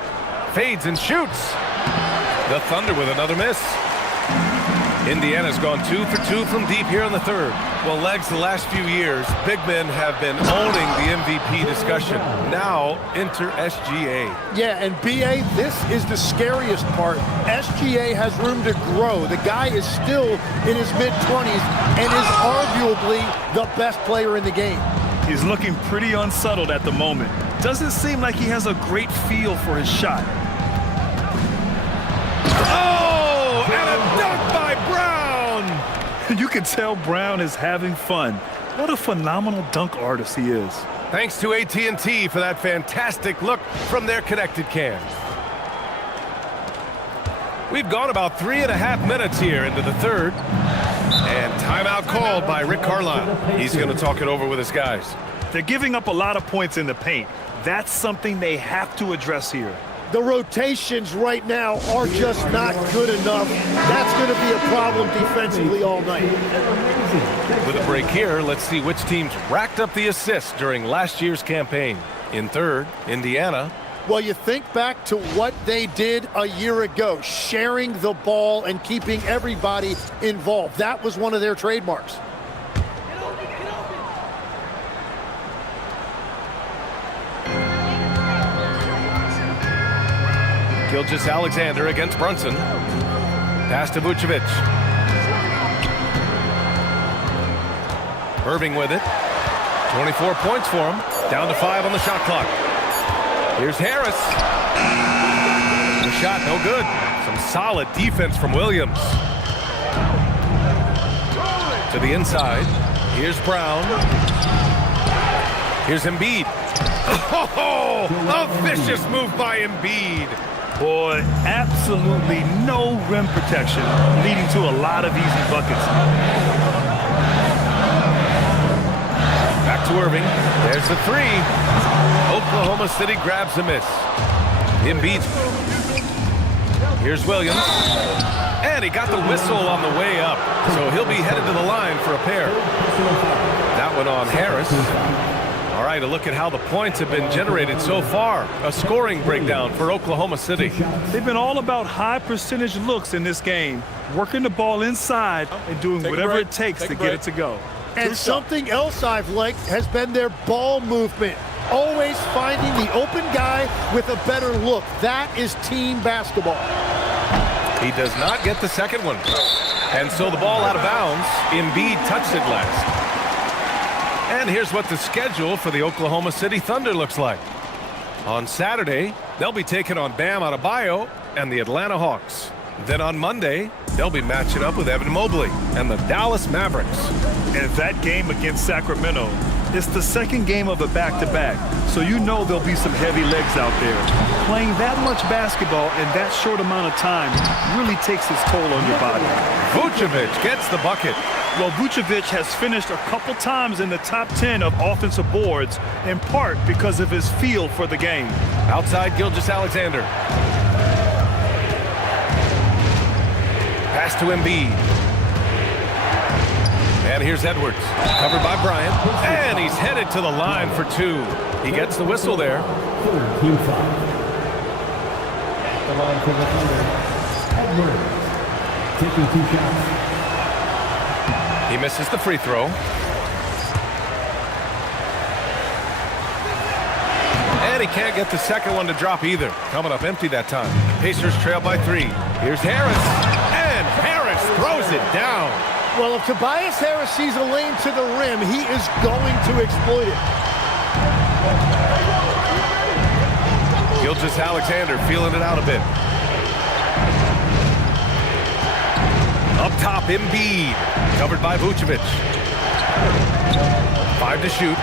Fades and shoots. The Thunder with another miss. Indiana's gone 2 for 2 from deep here in the third. Well, Legs, the last few years, big men have been owning the MVP discussion. Now, enter SGA. Yeah, and BA, this is the scariest part. SGA has room to grow. The guy is still in his mid-20s and is arguably the best player in the game. He's looking pretty unsettled at the moment. Doesn't seem like he has a great feel for his shot. Oh, and a dunk by Brown! You can tell Brown is having fun. What a phenomenal dunk artist he is. Thanks to AT&T for that fantastic look from their connected cam. We've gone about 3.5 minutes here into the third. And timeout called by Rick Carlisle. He's going to talk it over with his guys. They're giving up a lot of points in the paint. That's something they have to address here. The rotations right now are just not good enough. That's going to be a problem defensively all night. With a break here, let's see which teams racked up the assists during last year's campaign. In third, Indiana. Well, you think back to what they did a year ago, sharing the ball and keeping everybody involved. That was one of their trademarks. Gilgeous-Alexander against Brunson. Pass to Vucevic. Irving with it. 24 points for him. Down to 5 on the shot clock. Here's Harris. The shot no good. Some solid defense from Williams. To the inside. Here's Brown. Here's Embiid. Oh, a vicious move by Embiid. Boy, absolutely no rim protection, leading to a lot of easy buckets. Back to Irving. There's the three. Oklahoma City grabs a miss. Embiid. Here's Williams. And he got the whistle on the way up. So he'll be headed to the line for a pair. That one on Harris. All right, a look at how the points have been generated so far. A scoring breakdown for Oklahoma City. They've been all about high percentage looks in this game, working the ball inside and doing whatever it takes to get it to go. And something else I've liked has been their ball movement. Always finding the open guy with a better look. That is team basketball. He does not get the second one. And so the ball out of bounds. Embiid touched it last. And here's what the schedule for the Oklahoma City Thunder looks like. On Saturday, they'll be taking on Bam Adebayo and the Atlanta Hawks. Then on Monday, they'll be matching up with Evan Mobley and the Dallas Mavericks. And that game against Sacramento, it's the second game of a back-to-back, so you know there'll be some heavy legs out there. Playing that much basketball in that short amount of time really takes its toll on your body. Vucevic gets the bucket. Well, Vucevic has finished a couple times in the top 10 of offensive boards, in part because of his feel for the game. Outside Gilgeous-Alexander. Pass to Embiid. And here's Edwards. Covered by Bryant. And he's headed to the line for two. He gets the whistle there. Team foul. The line for the Thunder. Edwards taking 2 shots. He misses the free throw. And he can't get the second one to drop either. Coming up empty that time. Pacers trail by 3. Here's Harris. And Harris throws it down. Well, if Tobias Harris sees a lane to the rim, he is going to exploit it. Gilgeous-Alexander feeling it out a bit. Up top, Embiid. Covered by Vucevic. 5 to shoot.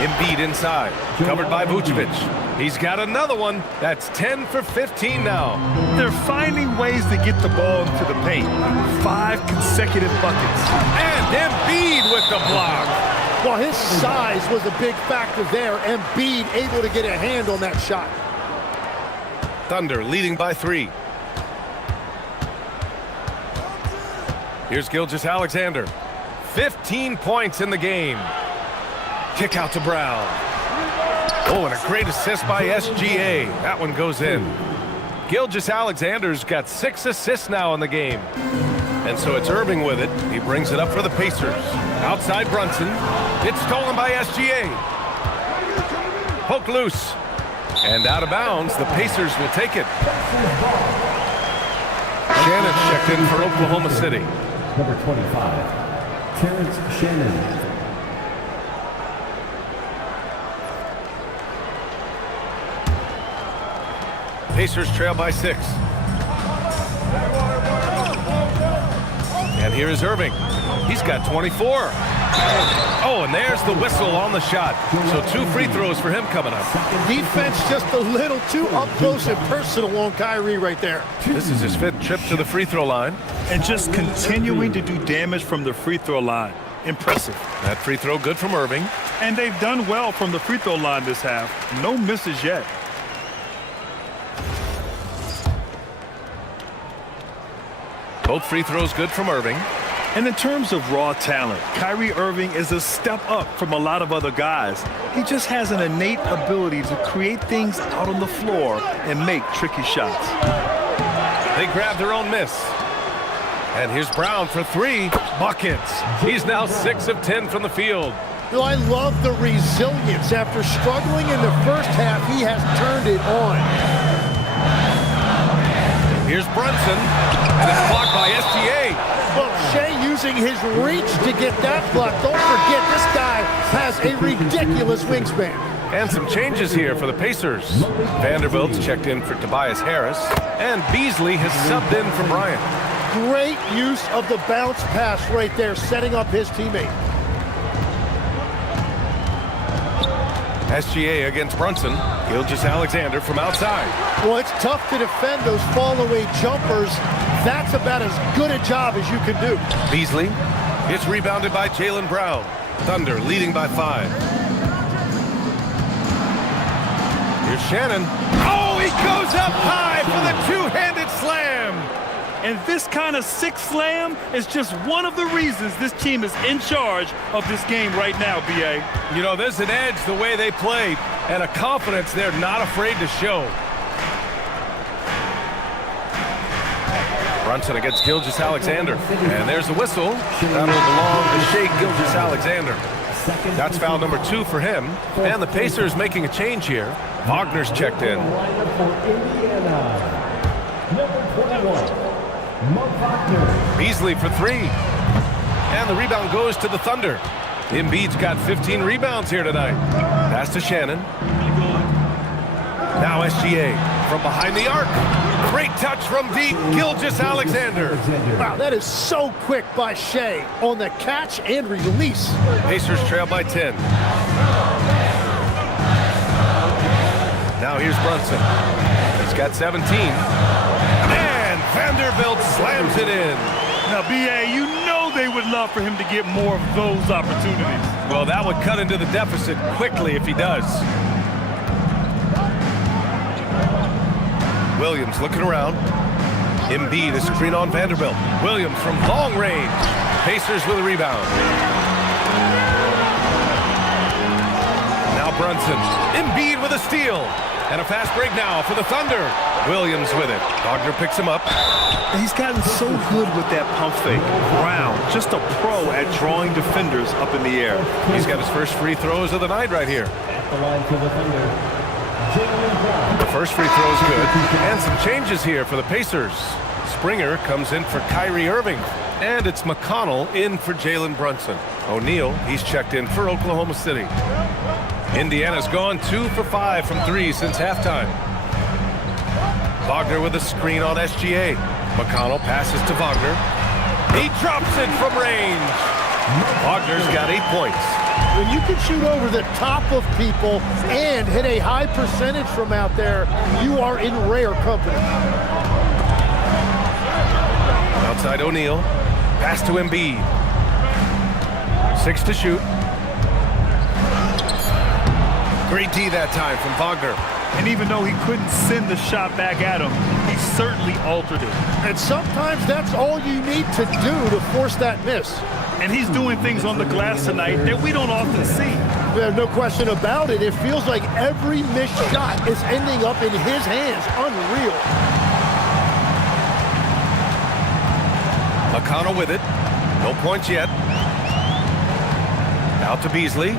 Embiid inside. Covered by Vucevic. He's got another one. That's 10 for 15 now. They're finding ways to get the ball into the paint. 5 consecutive buckets. And Embiid with the block. Well, his size was a big factor there. Embiid able to get a hand on that shot. Thunder leading by 3. Here's Gilgeous-Alexander. 15 points in the game. Kick out to Brown. Oh, and a great assist by SGA. That one goes in. Gilgeous-Alexander's got 6 assists now in the game. And so it's Irving with it. He brings it up for the Pacers. Outside Brunson. It's stolen by SGA. Poke loose. And out of bounds, the Pacers will take it. Shannon's checked in for Oklahoma City. Number 25, Terrence Shannon. Pacers trail by 6. And here is Irving. He's got 24. Oh, and there's the whistle on the shot. So 2 free throws for him coming up. Defense just a little too up close and personal on Kyrie right there. This is his 5th trip to the free throw line. And just continuing to do damage from the free throw line. Impressive. That free throw good from Irving. And they've done well from the free throw line this half. No misses yet. Both free throws good from Irving. And in terms of raw talent, Kyrie Irving is a step up from a lot of other guys. He just has an innate ability to create things out on the floor and make tricky shots. They grab their own miss. And here's Brown for 3 buckets. He's now 6 of 10 from the field. You know, I love the resilience. After struggling in the first half, he has turned it on. Here's Brunson, and it's blocked by SGA. Well, Shea using his reach to get that block. Don't forget, this guy has a ridiculous wingspan. And some changes here for the Pacers. Vanderbilt's checked in for Tobias Harris, and Beasley has subbed in for Bryant. Great use of the bounce pass right there, setting up his teammate. SGA against Brunson. Gilgeous-Alexander from outside. Well, it's tough to defend those fall-away jumpers. That's about as good a job as you can do. Beasley. It's rebounded by Jaylen Brown. Thunder leading by 5. Here's Shannon. Oh, he goes up high for the 2-handed slam. And this kind of sick slam is just one of the reasons this team is in charge of this game right now, B.A. You know, there's an edge the way they play and a confidence they're not afraid to show. Brunson against Gilgeous-Alexander. And there's the whistle. That'll belong to Shai Gilgeous-Alexander. That's foul number 2 for him. And the Pacers making a change here. Wagner's checked in. Number 21. Beasley for 3. And the rebound goes to the Thunder. Embiid's got 15 rebounds here tonight. Pass to Shannon. Now SGA from behind the arc. Great touch from deep, Gilgeous-Alexander. Wow, that is so quick by Shea on the catch and release. Pacers trail by 10. Now here's Brunson. He's got 17. Vanderbilt slams it in. Now, B.A., you know they would love for him to get more of those opportunities. Well, that would cut into the deficit quickly if he does. Williams looking around. Embiid is screen on Vanderbilt. Williams from long range. Pacers with a rebound. Now Brunson. Embiid with a steal. And a fast break now for the Thunder. Williams with it. Wagner picks him up. He's gotten so good with that pump fake. Brown, just a pro at drawing defenders up in the air. He's got his first free throws of the night right here. At the line for the Thunder, Jaylen Brown. The first free throw is good. And some changes here for the Pacers. Springer comes in for Kyrie Irving. And it's McConnell in for Jalen Brunson. O'Neal, he's checked in for Oklahoma City. Indiana's gone 2 for 5 from 3 since halftime. Wagner with a screen on SGA. McConnell passes to Wagner. He drops it from range. Wagner's got 8 points. When you can shoot over the top of people and hit a high percentage from out there, you are in rare company. Outside O'Neal. Pass to Embiid. 6 to shoot. Great D that time from Wagner. And even though he couldn't send the shot back at him, he certainly altered it. And sometimes that's all you need to do to force that miss. And he's doing things on the glass tonight that we don't often see. There's no question about it. It feels like every missed shot is ending up in his hands. Unreal. McConnell with it. No points yet. Out to Beasley.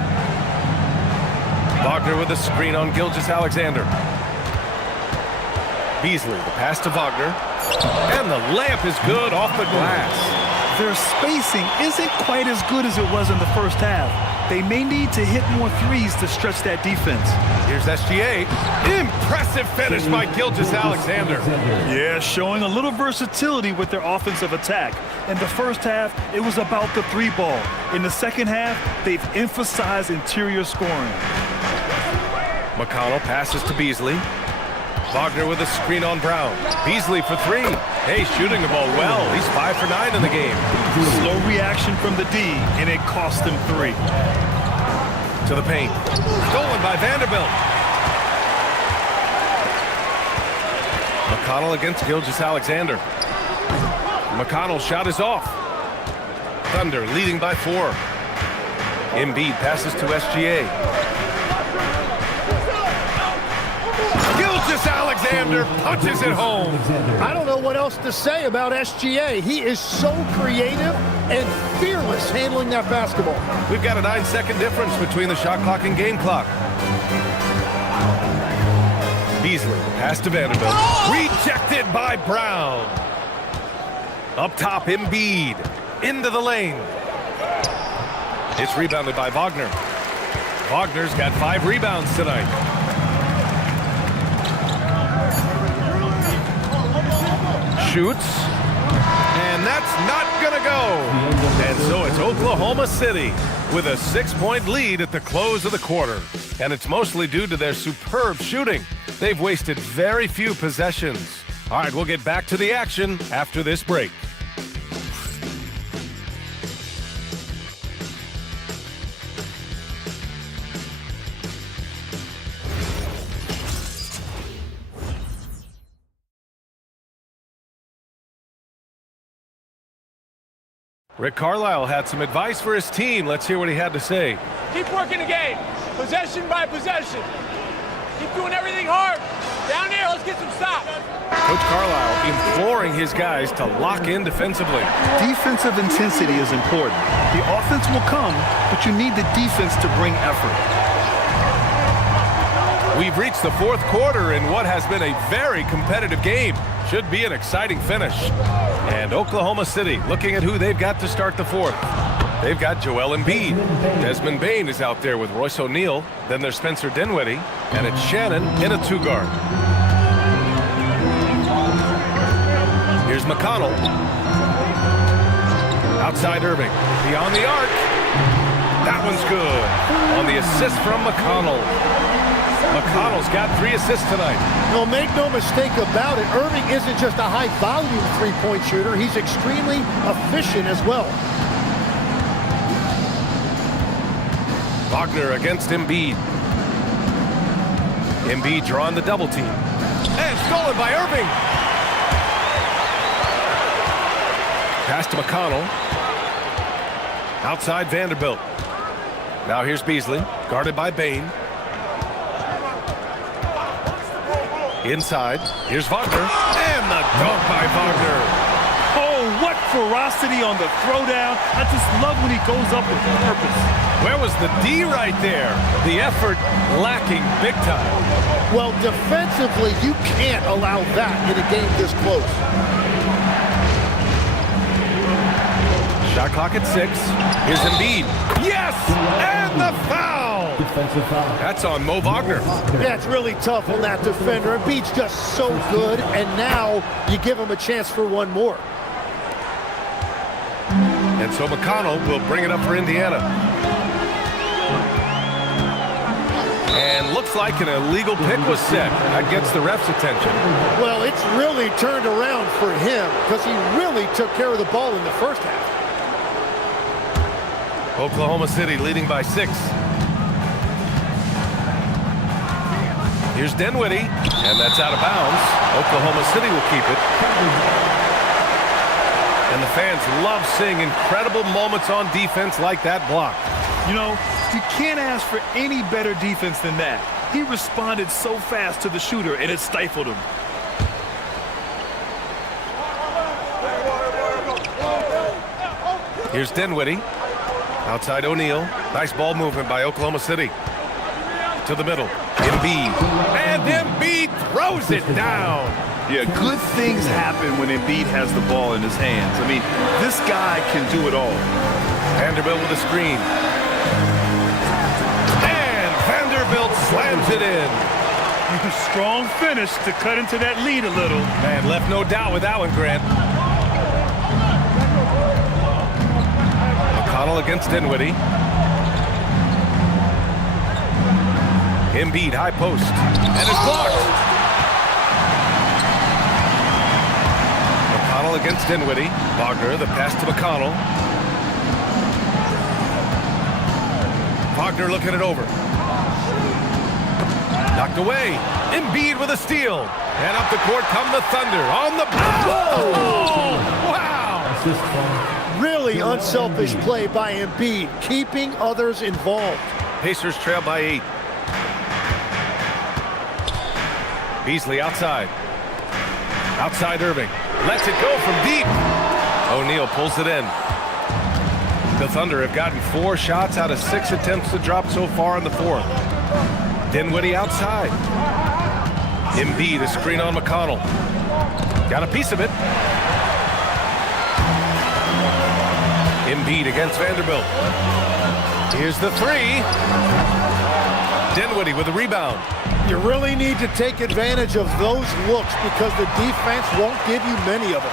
Wagner with a screen on Gilgeous-Alexander. Beasley, the pass to Wagner. And the layup is good off the glass. Their spacing isn't quite as good as it was in the first half. They may need to hit more threes to stretch that defense. Here's SGA. Impressive finish by Gilgeous-Alexander. Yeah, showing a little versatility with their offensive attack. In the first half, it was about the three ball. In the second half, they've emphasized interior scoring. McConnell passes to Beasley. Wagner with a screen on Brown. Beasley for 3. Hey, shooting the ball well. He's 5 for 9 in the game. Slow reaction from the D, and it cost him 3. To the paint. Stolen by Vanderbilt. McConnell against Gilgeous-Alexander. McConnell's shot is off. Thunder leading by 4. Embiid passes to SGA. Gilgeous-Alexander punches it home. I don't know what else to say about SGA. He is so creative and fearless handling that basketball. We've got a 9-second difference between the shot clock and game clock. Beasley, pass to Vanderbilt. Rejected by Brown. Up top, Embiid. Into the lane. It's rebounded by Wagner. Wagner's got 5 rebounds tonight. Shoots, and that's not gonna go. And so it's Oklahoma City with a 6-point lead at the close of the quarter. And it's mostly due to their superb shooting. They've wasted very few possessions. All right, we'll get back to the action after this break. Rick Carlisle had some advice for his team. Let's hear what he had to say. Keep working the game, possession by possession. Keep doing everything hard. Down here, let's get some stops. Coach Carlisle imploring his guys to lock in defensively. Defensive intensity is important. The offense will come, but you need the defense to bring effort. We've reached the 4th quarter in what has been a very competitive game. Should be an exciting finish. And Oklahoma City looking at who they've got to start the 4th. They've got Joel Embiid. Desmond Bane is out there with Royce O'Neal. Then there's Spencer Dinwiddie. And it's Shannon in a 2-guard. Here's McConnell. Outside Irving. Beyond the arc. That one's good. On the assist from McConnell. McConnell's got 3 assists tonight. No, make no mistake about it. Irving isn't just a high-volume three-point shooter. He's extremely efficient as well. Wagner against Embiid. Embiid drawing the double team. And stolen by Irving. Pass to McConnell. Outside Vanderbilt. Now here's Beasley, guarded by Bane. Inside, here's Wagner, and the dunk by Wagner. Oh, what ferocity on the throwdown. I just love when he goes up with purpose. Where was the D right there? The effort lacking big time. Well, defensively, you can't allow that in a game this close. Shot clock at 6. Here's Embiid. Yes! And the foul! Defensive foul. That's on Mo Wagner. Yeah, it's really tough on that defender. Embiid's just so good, and now you give him a chance for one more. And so McConnell will bring it up for Indiana. And looks like an illegal pick was set. That gets the ref's attention. Well, it's really turned around for him because he really took care of the ball in the first half. Oklahoma City leading by 6. Here's Dinwiddie, and that's out of bounds. Oklahoma City will keep it. And the fans love seeing incredible moments on defense like that block. You know, you can't ask for any better defense than that. He responded so fast to the shooter, and it stifled him. Here's Dinwiddie. Outside O'Neal. Nice ball movement by Oklahoma City. To the middle. Embiid. And Embiid throws it down. Yeah, good things happen when Embiid has the ball in his hands. I mean, this guy can do it all. Vanderbilt with a screen. And Vanderbilt slams it in. Strong finish to cut into that lead a little. Man, left no doubt with that one, Grant. McConnell against Dinwiddie. Embiid, high post. And it's blocked. McConnell against Dinwiddie. Wagner, the pass to McConnell. Wagner looking it over. Knocked away. Embiid with a steal. And up the court come the Thunder. On the... Oh! Wow! Really unselfish play by Embiid, keeping others involved. Pacers trail by 8. Beasley outside. Outside Irving. Lets it go from deep. O'Neal pulls it in. The Thunder have gotten 4 shots out of 6 attempts to drop so far in the 4th. Dinwiddie outside. Embiid, a screen on McConnell. Got a piece of it. Embiid against Vanderbilt. Here's the 3. Dinwiddie with a rebound. You really need to take advantage of those looks because the defense won't give you many of them.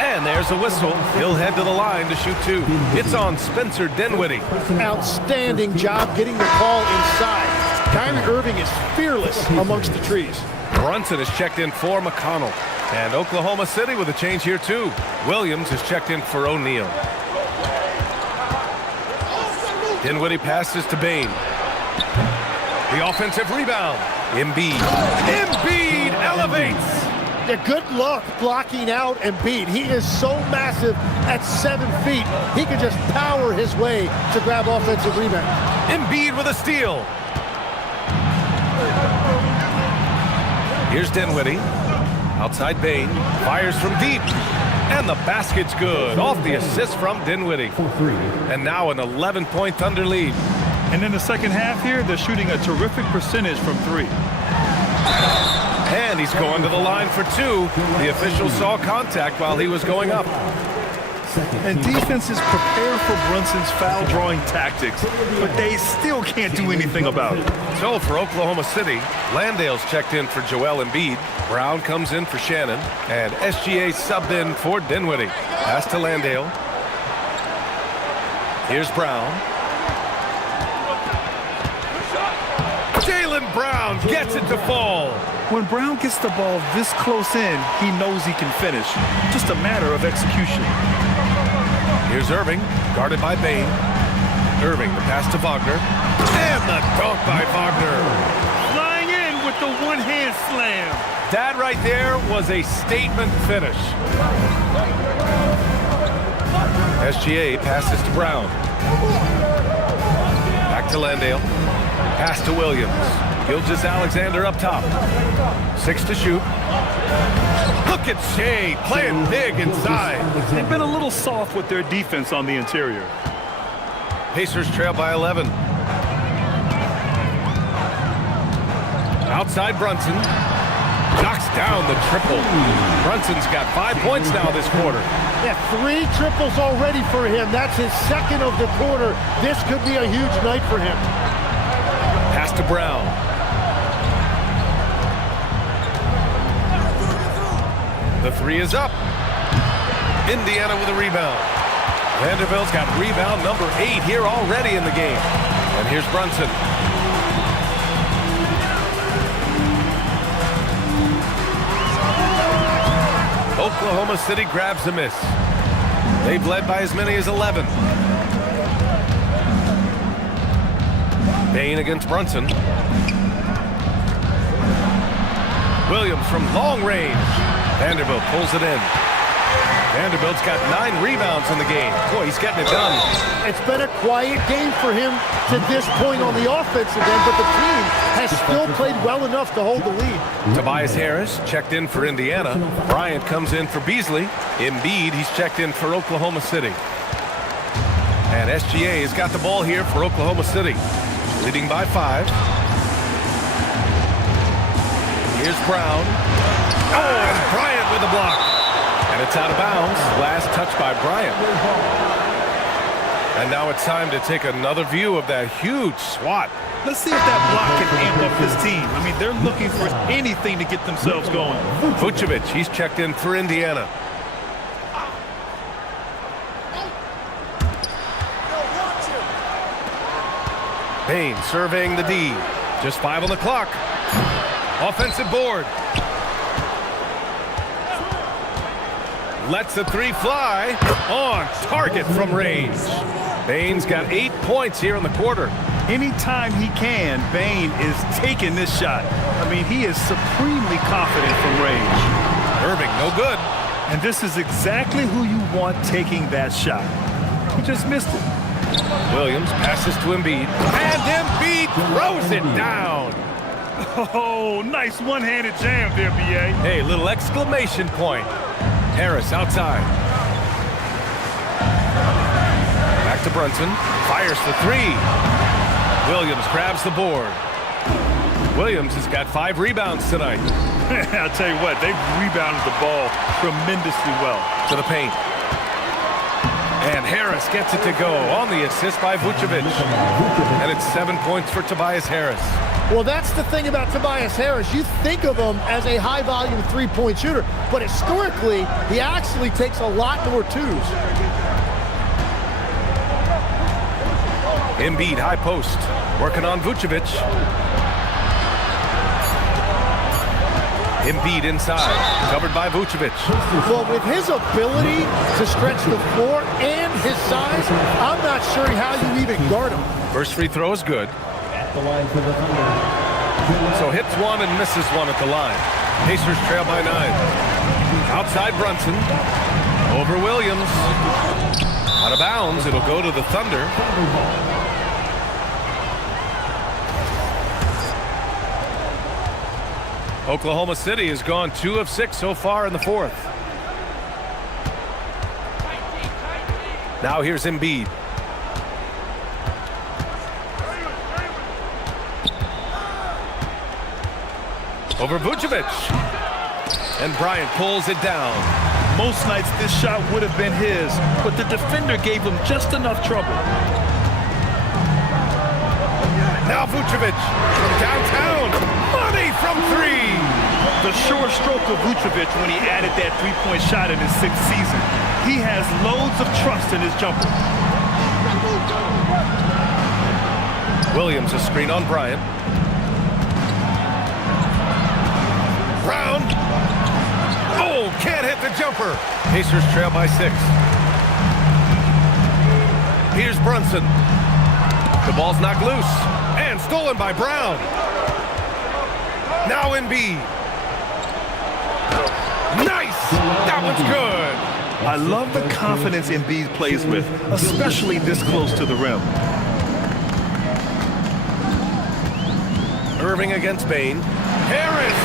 And there's a whistle. He'll head to the line to shoot 2. It's on Spencer Dinwiddie. Outstanding job getting the call inside. Kyrie Irving is fearless amongst the trees. Brunson is checked in for McConnell. And Oklahoma City with a change here too. Williams is checked in for O'Neal. Dinwiddie passes to Bane. The offensive rebound. Embiid. Embiid elevates. Yeah, good luck blocking out Embiid. He is so massive at 7 feet. He can just power his way to grab offensive rebound. Embiid with a steal. Here's Dinwiddie. Outside Bane. Fires from deep. And the basket's good. Off the assist from Dinwiddie. And now an 11-point Thunder lead. And in the second half here, they're shooting a terrific percentage from 3. And he's going to the line for 2. The official saw contact while he was going up. And defenses prepare for Brunson's foul-drawing tactics, but they still can't do anything about it. So for Oklahoma City, Landale's checked in for Joel Embiid. Brown comes in for Shannon. And SGA subbed in for Dinwiddie. Pass to Landale. Here's Brown. Jaylen Brown gets it to fall. When Brown gets the ball this close in, he knows he can finish. Just a matter of execution. Here's Irving, guarded by Bane. Irving, the pass to Wagner. And the dunk by Wagner. Flying in with the one-hand slam. That right there was a statement finish. SGA passes to Brown. Back to Landale. Pass to Williams. Gilgeous-Alexander up top. 6 to shoot. Look at Shea playing big inside. They've been a little soft with their defense on the interior. Pacers trail by 11. Outside Brunson. Knocks down the triple. Brunson's got 5 points now this quarter. Yeah, 3 triples already for him. That's his 2nd of the quarter. This could be a huge night for him. Pass to Brown. The 3 is up. Indiana with a rebound. Vanderbilt's got rebound number 8 here already in the game. And here's Brunson. Oklahoma City grabs a miss. They've led by as many as 11. Bane against Brunson. Williams from long range. Vanderbilt pulls it in. Vanderbilt's got 9 rebounds in the game. Boy, he's getting it done. It's been a quiet game for him to this point on the offensive end, but the team has still played well enough to hold the lead. Tobias Harris checked in for Indiana. Bryant comes in for Beasley. Embiid, he's checked in for Oklahoma City. And SGA has got the ball here for Oklahoma City, leading by 5. Here's Brown. Oh, and Bryant with the block. And it's out of bounds. Last touch by Bryant. And now it's time to take another view of that huge swat. Let's see if that block can amp up this team. I mean, they're looking for anything to get themselves going. Vucevic, he's checked in for Indiana. Bane surveying the D. Just 5 on the clock. Offensive board. Lets the 3 fly. On target from range. Bane's got 8 points here in the quarter. Anytime he can, Bane is taking this shot. I mean, he is supremely confident from range. Irving, no good. And this is exactly who you want taking that shot. He just missed it. Williams passes to Embiid. And Embiid throws it down. Oh, nice one-handed jam there, B.A. Hey, little exclamation point. Harris outside. Back to Brunson. Fires the 3. Williams grabs the board. Williams has got 5 rebounds tonight. I'll tell you what, they've rebounded the ball tremendously well. To the paint. And Harris gets it to go on the assist by Vucevic. And it's 7 points for Tobias Harris. Well, that's the thing about Tobias Harris. You think of him as a high-volume three-point shooter, but historically, he actually takes a lot more 2s. Embiid, high post, working on Vucevic. Embiid inside, covered by Vucevic. Well, with his ability to stretch the floor and his size, I'm not sure how you even guard him. First free throw is good. The line for the Thunder. So hits 1 and misses 1 at the line. Pacers trail by 9. Outside Brunson. Over Williams. Out of bounds. It'll go to the Thunder. Oklahoma City has gone 2 of 6 so far in the 4th. Now here's Embiid. Over Vucevic. And Bryant pulls it down. Most nights this shot would have been his, but the defender gave him just enough trouble. Now Vucevic from downtown. Money from 3. The sure stroke of Vucevic when he added that three-point shot in his 6th season. He has loads of trust in his jumper. Williams a screen on Bryant. Brown. Oh, can't hit the jumper. Pacers trail by 6. Here's Brunson. The ball's knocked loose and stolen by Brown. Now Embiid. Nice. That one's good. I love the confidence Embiid plays with, especially this close to the rim. Irving against Bane. Harris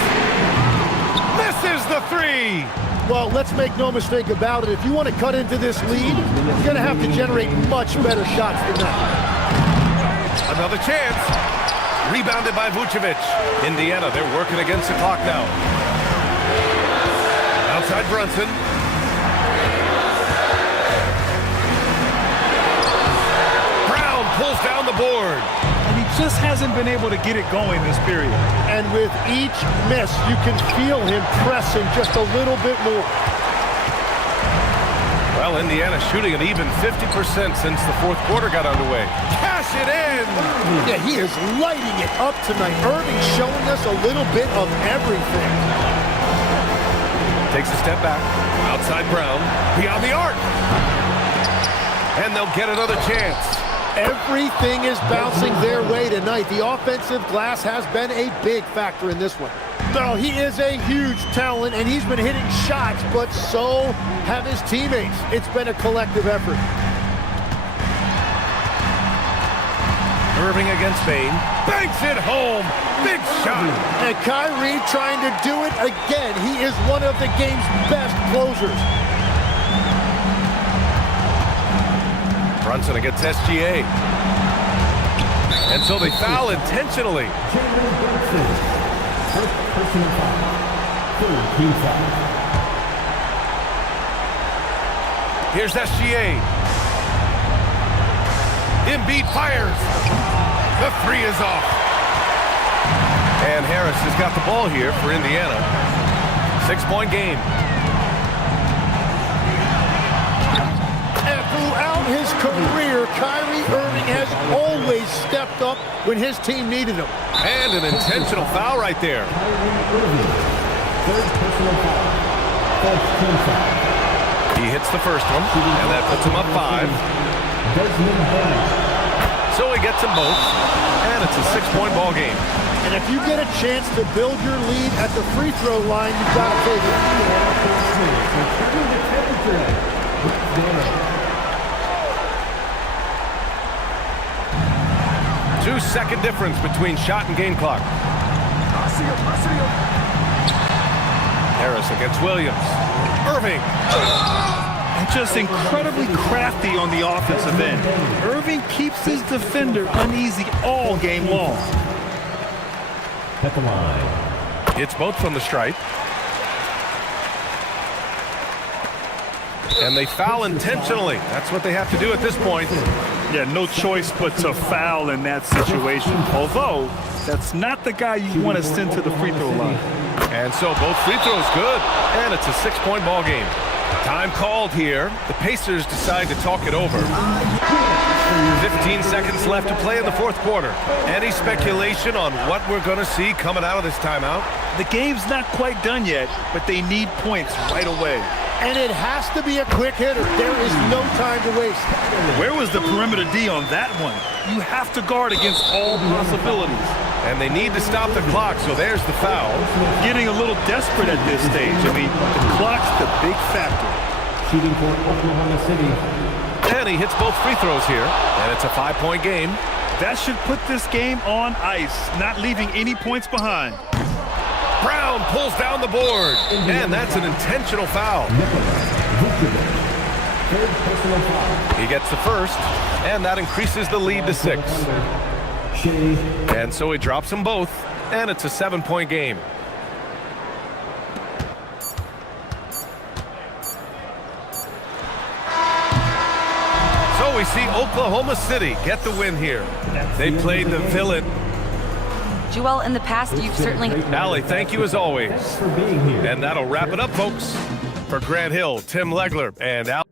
misses the 3. Well, let's make no mistake about it. If you want to cut into this lead, you're going to have to generate much better shots than that. Another chance. Rebounded by Vucevic. Indiana, they're working against the clock now. Outside Brunson. Brown pulls down the board. And he just hasn't been able to get it going this period. And with each miss, you can feel him pressing just a little bit more. Well, Indiana shooting an even 50% since the 4th quarter got underway. Cash it in! Yeah, he is lighting it up tonight. Irving showing us a little bit of everything. Takes a step back. Outside Brown, beyond the arc. And they'll get another chance. Everything is bouncing their way tonight. The offensive glass has been a big factor in this one. No, he is a huge talent, and he's been hitting shots, but so have his teammates. It's been a collective effort. Irving against Bane. Banks it home. Big shot. And Kyrie trying to do it again. He is one of the game's best closers. Brunson against SGA. And so they foul intentionally. Jalen Brunson. First personal foul. Third team foul. Here's SGA. Embiid fires. The three is off. And Harris has got the ball here for Indiana. 6-point game. And throughout his career, Kyrie Irving has always stepped up when his team needed him. And an intentional foul right there. Kyrie Irving. Third personal foul. Fourth team foul. He hits the first one, and that puts him up 5. Desmond Bane. So he gets them both, and it's a 6-point ball game. And if you get a chance to build your lead at the free throw line, you've got to take it. Turning the temperature up. There. 2-second difference between shot and game clock. Harris against Williams. Irving. And just incredibly crafty on the offensive end. Irving keeps his defender uneasy all game long. At the line. It's both from the stripe. And they foul intentionally. That's what they have to do at this point. Yeah, no choice but to foul in that situation. Although, that's not the guy you want to send to the free throw line. And so both free throws good. And it's a 6-point ball game. Time called here. The Pacers decide to talk it over. 15 seconds left to play in the fourth quarter. Any speculation on what we're going to see coming out of this timeout? The game's not quite done yet, but they need points right away. And it has to be a quick hitter. There is no time to waste. Where was the perimeter D on that one? You have to guard against all possibilities. And they need to stop the clock, so there's the foul. Getting a little desperate at this stage. I mean, the clock's the big factor. Shooting for Oklahoma City. And he hits both free throws here. And it's a 5-point game. That should put this game on ice, not leaving any points behind. Brown pulls down the board. And that's an intentional foul. Third personal foul. He gets the first, and that increases the lead to 6. Shea. And so he drops them both, and it's a 7-point game. So we see Oklahoma City get the win here. They played the villain. Joel, in the past, you've certainly... Allie, thank you as always. Thanks for being here. And that'll wrap it up, folks. For Grant Hill, Tim Legler, and Al...